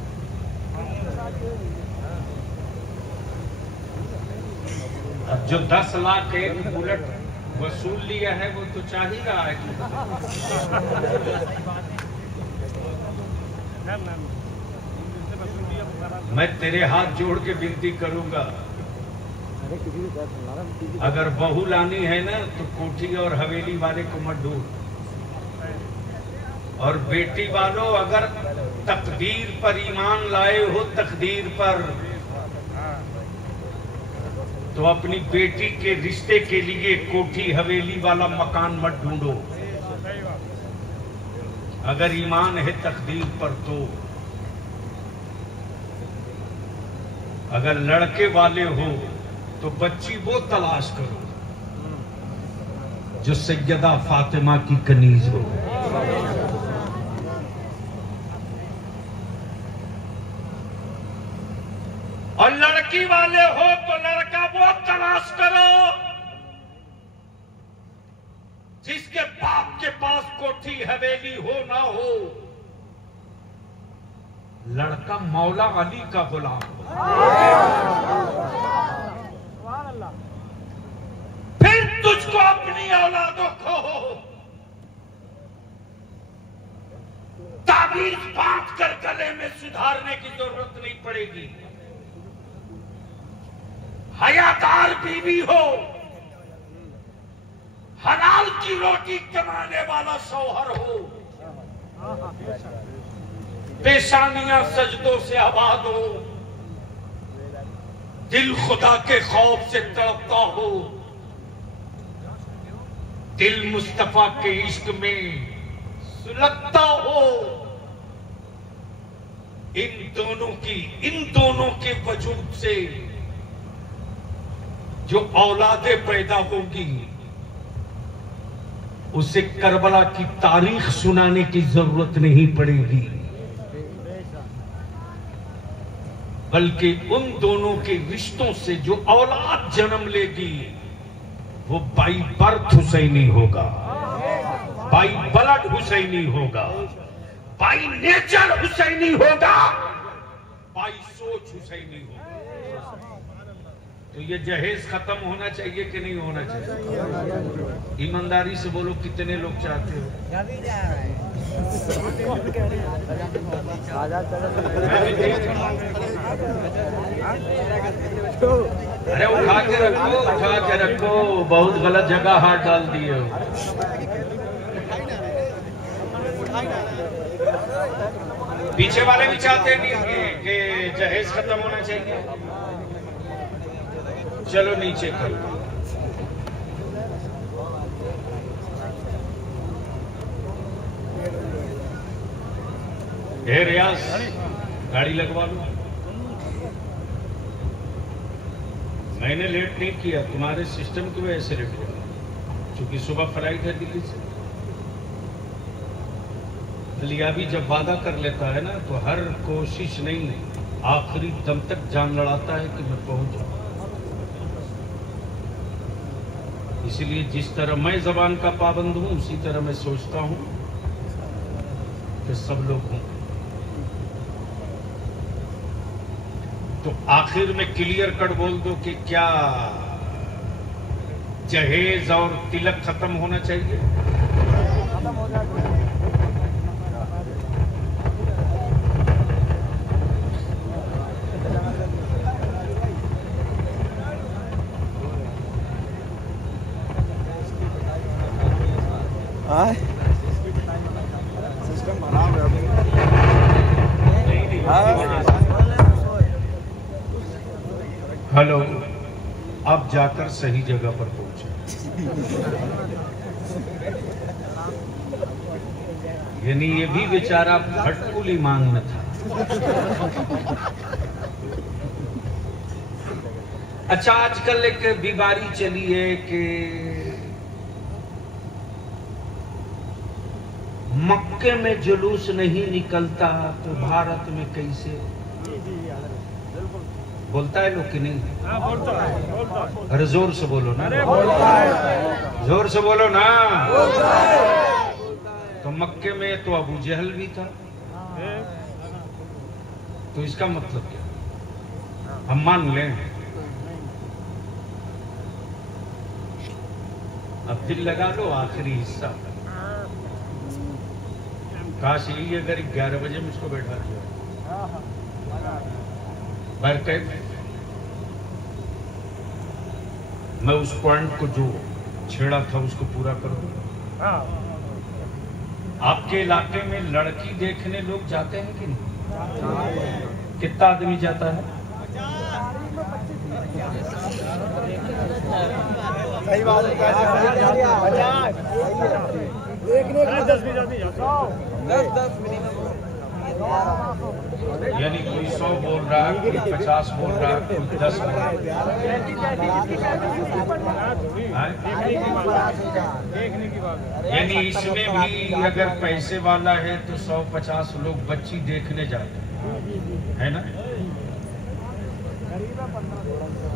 अब जो 10 लाख एक बुलेट वसूल लिया है वो तो चाह ही रहा है कि मैं तेरे हाथ जोड़ के विनती करूंगा, अगर बहू लानी है ना तो कोठी और हवेली वाले को मत ढूंढ, और बेटी वालों अगर तकदीर पर ईमान लाए हो, तकदीर पर, तो अपनी बेटी के रिश्ते के लिए कोठी हवेली वाला मकान मत ढूंढो। अगर ईमान है तकदीर पर तो, अगर लड़के वाले हो तो बच्ची वो तलाश करो जो सैयदा फातिमा की कनीज हो। और लड़की वाले हो तो लड़का वो तलाश करो जिसके बाप के पास कोठी हवेली हो ना हो, लड़का मौला अली का गुलाम हो। फिर तुझको अपनी औलादों को ताबीज बांध कर गले में सुधारने की जरूरत नहीं पड़ेगी। हयादार बीवी हो, हलाल की रोटी कमाने वाला शौहर हो, पेशानियां सजदों से आबाद हो, दिल खुदा के खौफ से तड़पता हो, दिल मुस्तफा के इश्क में सुलगता हो, इन दोनों के वजूद से जो औलादें पैदा होंगी उसे करबला की तारीख सुनाने की जरूरत नहीं पड़ेगी, बल्कि उन दोनों के रिश्तों से जो औलाद जन्म लेगी वो बाई बर्थ हुसैनी होगा, बाई ब्लड हुसैनी होगा, बाई नेचर हुसैनी होगा, बाई सोच हुसैनी होगा। तो ये जहेज खत्म होना चाहिए कि नहीं होना चाहिए? ईमानदारी से बोलो, कितने लोग चाहते हो? अरे उठा के रखो, बहुत गलत जगह हाथ डाल दिए हो। पीछे वाले भी चाहते नहीं कि जहेज खत्म होना चाहिए। चलो नीचे करो। हे रियाज, गाड़ी लगवा लो। मैंने लेट नहीं किया, तुम्हारे सिस्टम की वजह से लेट हुआ, क्योंकि सुबह फ्लाइट है दिल्ली से। लियाबी जब वादा कर लेता है ना तो हर कोशिश नहीं, आखिरी दम तक जान लड़ाता है कि मैं पहुंच जाऊं। इसीलिए जिस तरह मैं जबान का पाबंद हूं, उसी तरह मैं सोचता हूं कि सब लोग हों। तो आखिर में क्लियर कट बोल दो कि क्या जहेज और तिलक खत्म होना चाहिए? खत्म हो जाए। सिस्टम खराब है। हेलो, अब जाकर सही जगह पर पहुंचे। यानी ये भी बेचारा भटकुल ईमान में था। अच्छा, आजकल एक बीमारी चली है कि मक्के में जुलूस नहीं निकलता तो भारत में कैसे? बोलता है लोग कि नहीं? बोलता है। अरे जोर से बोलो ना, जोर से बोलो ना। तो मक्के में तो अबू जहल भी था, तो इसका मतलब क्या? हम मान लें, अब दिल लगा लो आखिरी हिस्सा। काश यही अगर 11 बजे में इसको बैठा दिया बरकैफ, मैं उस पॉइंट को जो छेड़ा था उसको पूरा करूं। आपके इलाके में लड़की देखने लोग जाते हैं कि नहीं? कितना आदमी जाता है? सही बात है। यानी कोई 100 बोल रहा है, कोई 50 बोल रहा है, कोई 10 बोल रहा है। यानी इसमें भी अगर पैसे वाला है तो 100-50 लोग बच्ची देखने जाते हैं, है ना?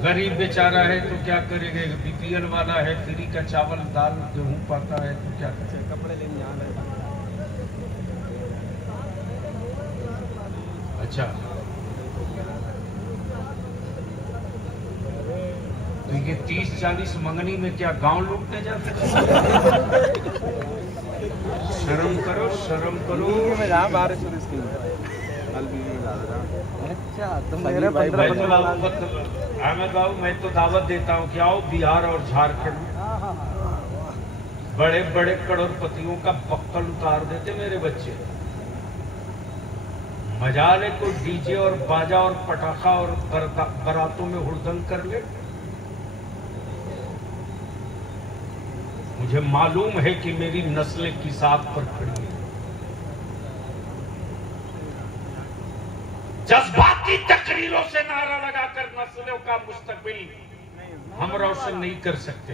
गरीब बेचारा है तो क्या करेगा? बीपीएल वाला है, फ्री का चावल दाल गेहूं पाता है तो क्या करेगा? कपड़े लेने जाना है। अच्छा, तो ये 30-40 मंगनी में क्या गांव लूटने जाते हैं? शर्म करो, शर्म करो। अच्छा, तो मेरे अहमद बाबू, मैं तो दावत देता हूँ कि आओ बिहार और झारखंड, बड़े बड़े करोड़पतियों का बक्कल उतार देते मेरे बच्चे। मजाल है कोई डीजे और बाजा और पटाखा और बारातों में हुड़दंग कर ले। मुझे मालूम है कि मेरी नस्लें किस साथ पर खड़ी है। जज्बाती तकरीरों से नारा लगाकर नस्लों का मुस्तकबिल हम रोशन नहीं कर सकते।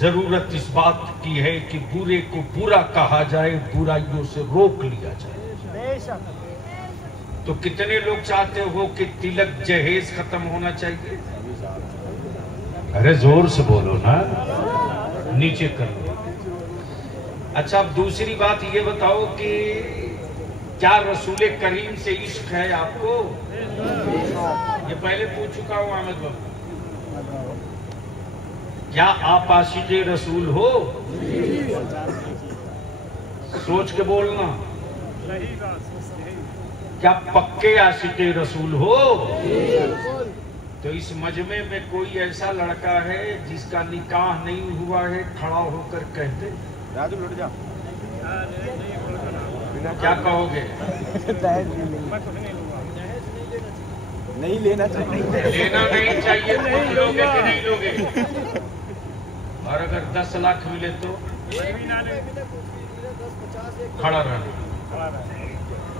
जरूरत इस बात की है कि बुरे को बुरा कहा जाए, बुराइयों से रोक लिया जाए। तो कितने लोग चाहते हो कि तिलक जहेज खत्म होना चाहिए? अरे जोर से बोलो ना, नीचे कर लो। अच्छा, अब दूसरी बात ये बताओ कि क्या रसूल करीम से इश्क है आपको? ये पहले पूछ चुका हूं अहमद बाबू। क्या आप आशिक़े रसूल हो? सोच के बोलना। क्या पक्के आशिक़े रसूल हो? तो इस मजमे में कोई ऐसा लड़का है जिसका निकाह नहीं हुआ है, खड़ा होकर कहते क्या कहोगे? नहीं लेना चाहिए। लेना नहीं चाहिए तो लोगे कि नहीं लोगे? और अगर 10 लाख मिले तो खड़ा रहना।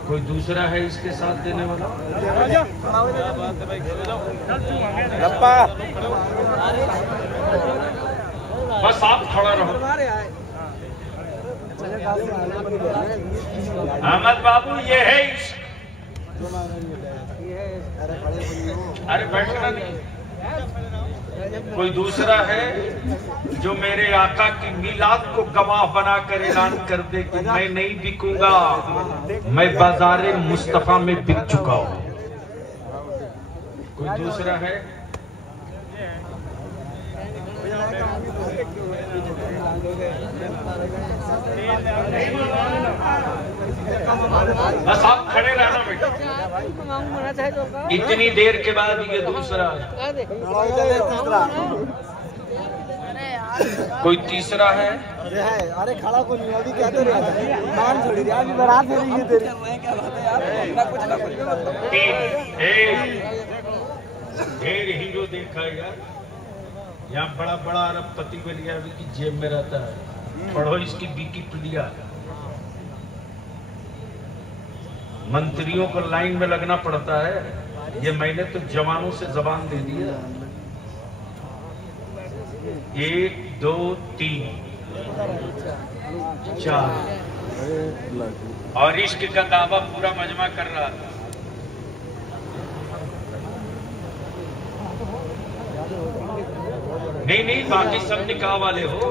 कोई दूसरा है इसके साथ देने वाला? बस आप खड़ा रहो। अहमद बाबू, ये है इश्क। अरे बैठना नहीं। कोई दूसरा है जो मेरे आका की मिलाद को गवाह बनाकर ऐलान कर दे कि मैं नहीं बिकूंगा, मैं बाजारे मुस्तफा में बिक चुका हूं। कोई दूसरा है? बस आप खड़े रहना बेटा। इतनी देर के बाद ये दूसरा। कोई तीसरा है? अरे खड़ा को नहीं, अभी क्या कर रहा है? मान छोड़ी रहा, अभी बारात हो रही है तेरी। ढेर हीरो देखा यार, यहाँ बड़ा बड़ा अरबपति बलिया की जेब में रहता है। पढ़ो इसकी विकिपीडिया। मंत्रियों को लाइन में लगना पड़ता है। ये मैंने तो जवानों से जबान दे दिया। 1 2 3 4 और इश्क का दावा पूरा मजमा कर रहा था। नहीं, बाकी सब निकाह वाले हो।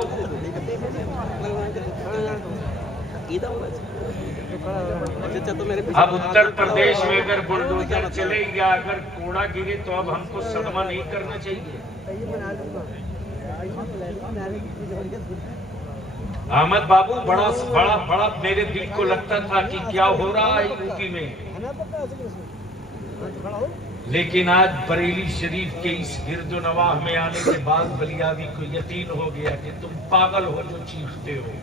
अब उत्तर प्रदेश में अगर बुलडोजर चले या अगर कोड़ा गिरे तो अब हमको सदमा नहीं करना चाहिए। अहमद बाबू बड़ा मेरे दिल को लगता था कि क्या हो रहा है यूपी में, लेकिन आज बरेली शरीफ के इस गिरदो नवाह में आने के बाद बलियावी को यकीन हो गया कि तुम पागल हो जो चीखते हो।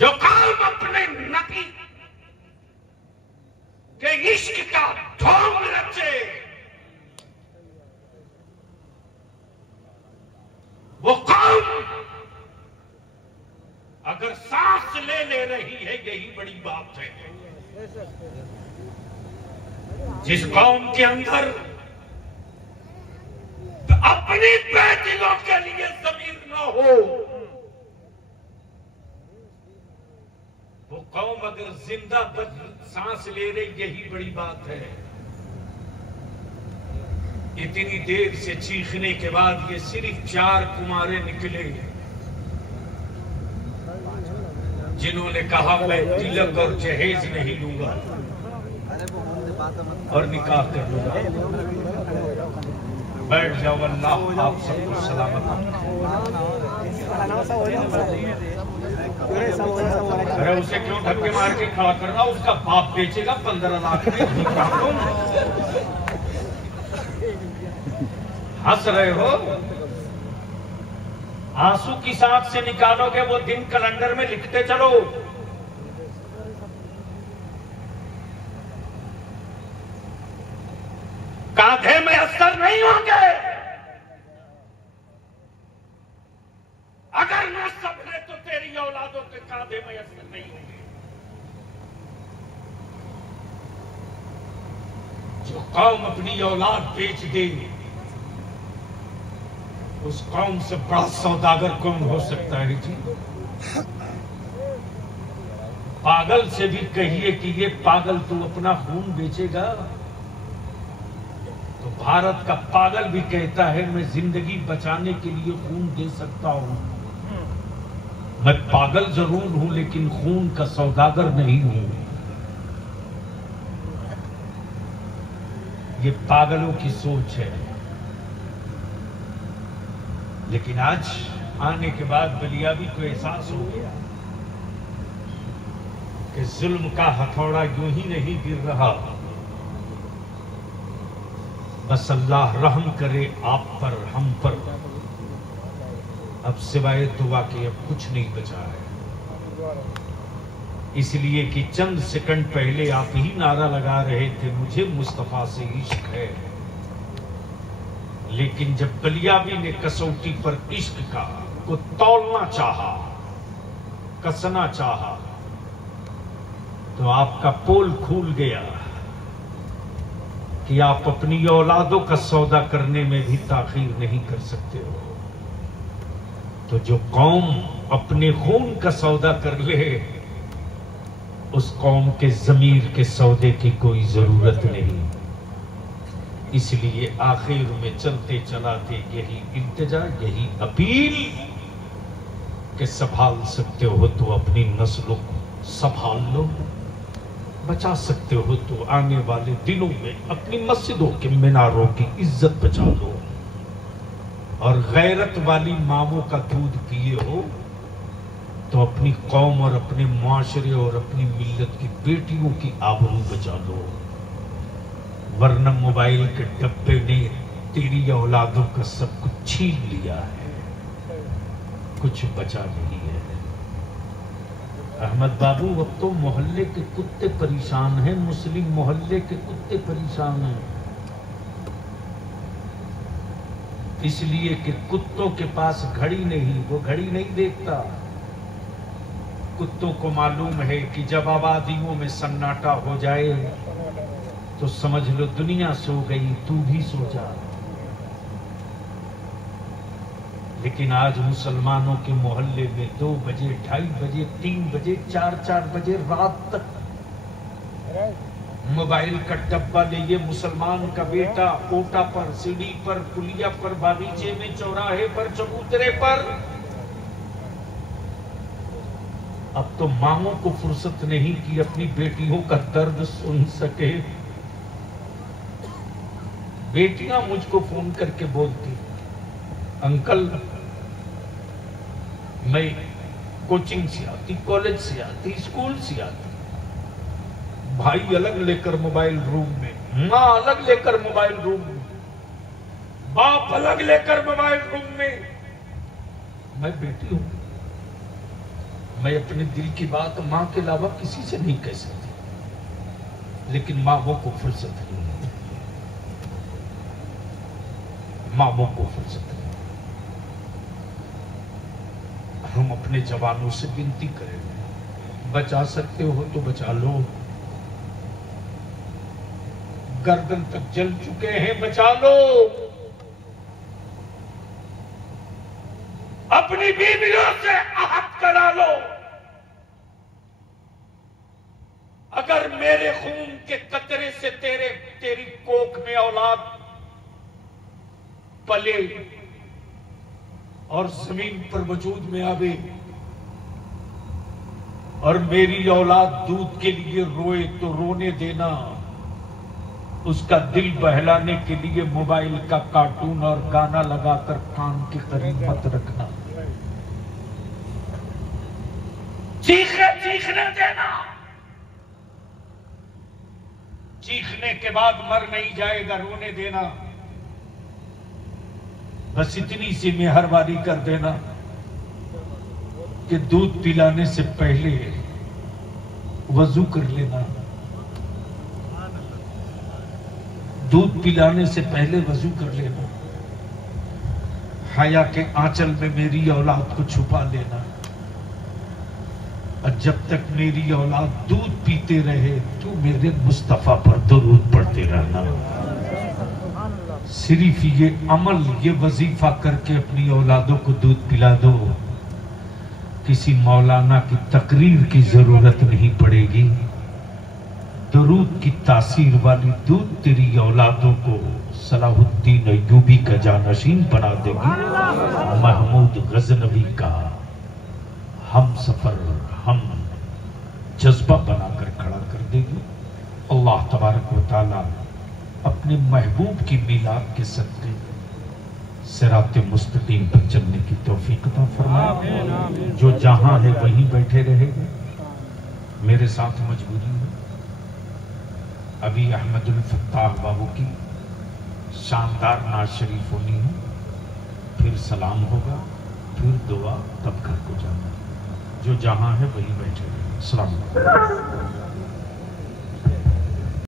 जो कौम अपने नबी के इश्क का ढोंग रचे, वो कौम अगर सांस ले रही है, यही बड़ी बात है। जिस कौम के अंदर अपनी बेटियों के लिए ज़मीर न हो, वो कौम अगर जिंदा सांस ले रही, यही बड़ी बात है। इतनी देर से चीखने के बाद ये सिर्फ 4 कुमारे निकले जिन्होंने कहा मैं तिलक और जहेज नहीं लूंगा और निकाह कर लूंगा। बैठ जाओ, अल्लाह आप सबको सलामत अरे उसे क्यों धक्के मार के खड़ा कर रहा? उसका बाप बेचेगा 15 लाख में। हंस रहे हो? आंसू की सांस से निकालोगे वो दिन कैलेंडर में लिखते चलो। कांधे में असर नहीं होंगे अगर न संभले तो तेरी औलादों के कांधे में असर नहीं होंगे। जो कौम अपनी औलाद बेच दे, उस कौम से बड़ा सौदागर कौन हो सकता है जी? पागल से भी कहिए कि ये पागल तू अपना खून बेचेगा, तो भारत का पागल भी कहता है मैं जिंदगी बचाने के लिए खून दे सकता हूं। मैं पागल जरूर हूं लेकिन खून का सौदागर नहीं हूं। ये पागलों की सोच है। लेकिन आज आने के बाद बलियावी को एहसास हो गया कि जुल्म का हथौड़ा यूं ही नहीं गिर रहा। बस अल्लाह रहम करे आप पर, हम पर। अब सिवाय दुआ के अब कुछ नहीं बचा है। इसलिए कि चंद सेकंड पहले आप ही नारा लगा रहे थे मुझे मुस्तफा से इश्क है, लेकिन जब बलियावी ने कसौटी पर इश्क का को तौलना चाहा, कसना चाहा, तो आपका पोल खुल गया कि आप अपनी औलादों का सौदा करने में भी ताखीर नहीं कर सकते हो। तो जो कौम अपने खून का सौदा कर ले, उस कौम के ज़मीर के सौदे की कोई जरूरत नहीं। इसलिए आखिर में चलते चलाते यही इल्तिजा, यही अपील कि संभाल सकते हो तो अपनी नस्लों को संभाल लो, बचा सकते हो तो आने वाले दिनों में अपनी मस्जिदों के मीनारों की इज्जत बचा लो, और गैरत वाली मामों का दूध पिए हो तो अपनी कौम और अपने मुआशरे और अपनी मिल्लत की बेटियों की आबरू बचा लो। वरना मोबाइल के डब्बे ने तेरी औलादों का सब कुछ छीन लिया है, कुछ बचा नहीं है। अहमद बाबू अब तो मोहल्ले के कुत्ते परेशान हैं, मुस्लिम मोहल्ले के कुत्ते परेशान हैं, इसलिए कि कुत्तों के पास घड़ी नहीं, वो घड़ी नहीं देखता। कुत्तों को मालूम है कि जब आबादियों में सन्नाटा हो जाए तो समझ लो दुनिया सो गई, तू भी सो जा। लेकिन आज मुसलमानों के मोहल्ले में 2 बजे, 2:30 बजे, 3 बजे, 4 बजे रात तक मोबाइल का डब्बा लिए मुसलमान का बेटा ओटा पर, सीढ़ी पर, पुलिया पर, बागीचे में, चौराहे पर, चबूतरे पर। अब तो मांओं को फुर्सत नहीं कि अपनी बेटियों का दर्द सुन सके। बेटियां मुझको फोन करके बोलती, अंकल मैं कोचिंग से आती, कॉलेज से आती, स्कूल से आती, भाई अलग लेकर मोबाइल रूम में, माँ अलग लेकर मोबाइल रूम में, बाप अलग लेकर मोबाइल रूम में। मैं बेटी हूं, मैं अपने दिल की बात मां के अलावा किसी से नहीं कह सकती। लेकिन मांओं को फुर्सत नहीं है, मांओं को फुर्सत नहीं। हम अपने जवानों से विनती करें, बचा सकते हो तो बचा लो। गर्दन तक जल चुके हैं, बचा लो। अपनी बीवियों से आहत करा लो। अगर मेरे खून के कतरे से तेरी कोख में औलाद पले और जमीन पर वजूद में आवे और मेरी औलाद दूध के लिए रोए तो रोने देना। उसका दिल बहलाने के लिए मोबाइल का कार्टून और गाना लगाकर कान के करीब मत रखना। चीखने देना। चीखने के बाद मर नहीं जाएगा, रोने देना। बस इतनी सी मेहरबानी कर देना कि दूध पिलाने से पहले वजू कर लेना। दूध पिलाने से पहले वजू कर लेना। हया के आंचल में मेरी औलाद को छुपा लेना। और जब तक मेरी औलाद दूध पीते रहे तो मेरे मुस्तफा पर दुरूद पढ़ते रहना। सिर्फ ये अमल, ये वजीफा करके अपनी औलादों को दूध पिला दो। किसी मौलाना की तकरीर की जरूरत नहीं पड़ेगी। दुरूद की तासीर वाली दूध तेरी औलादों को सलाहुद्दीन अय्यूबी का जानशीन बना देगी। महमूद गजनवी का हम सफर, हम जज्बा बनाकर खड़ा कर देगी। अल्लाह तबारक व तआला अपने महबूब की मिलाद के सदक़े सिराते मुस्तकीम पर चलने की तौफीक अता फरमाए। जो जहां है वहीं बैठे रहेगा। मेरे साथ मजबूरी है, अभी अहमदुल फत्ताह बाबू की शानदार नाज शरीफ होनी है, फिर सलाम होगा, फिर दुआ, तब घर को जाना। जो जहां है वहीं बैठे रहेगा। अस्सलाम वालेकुम।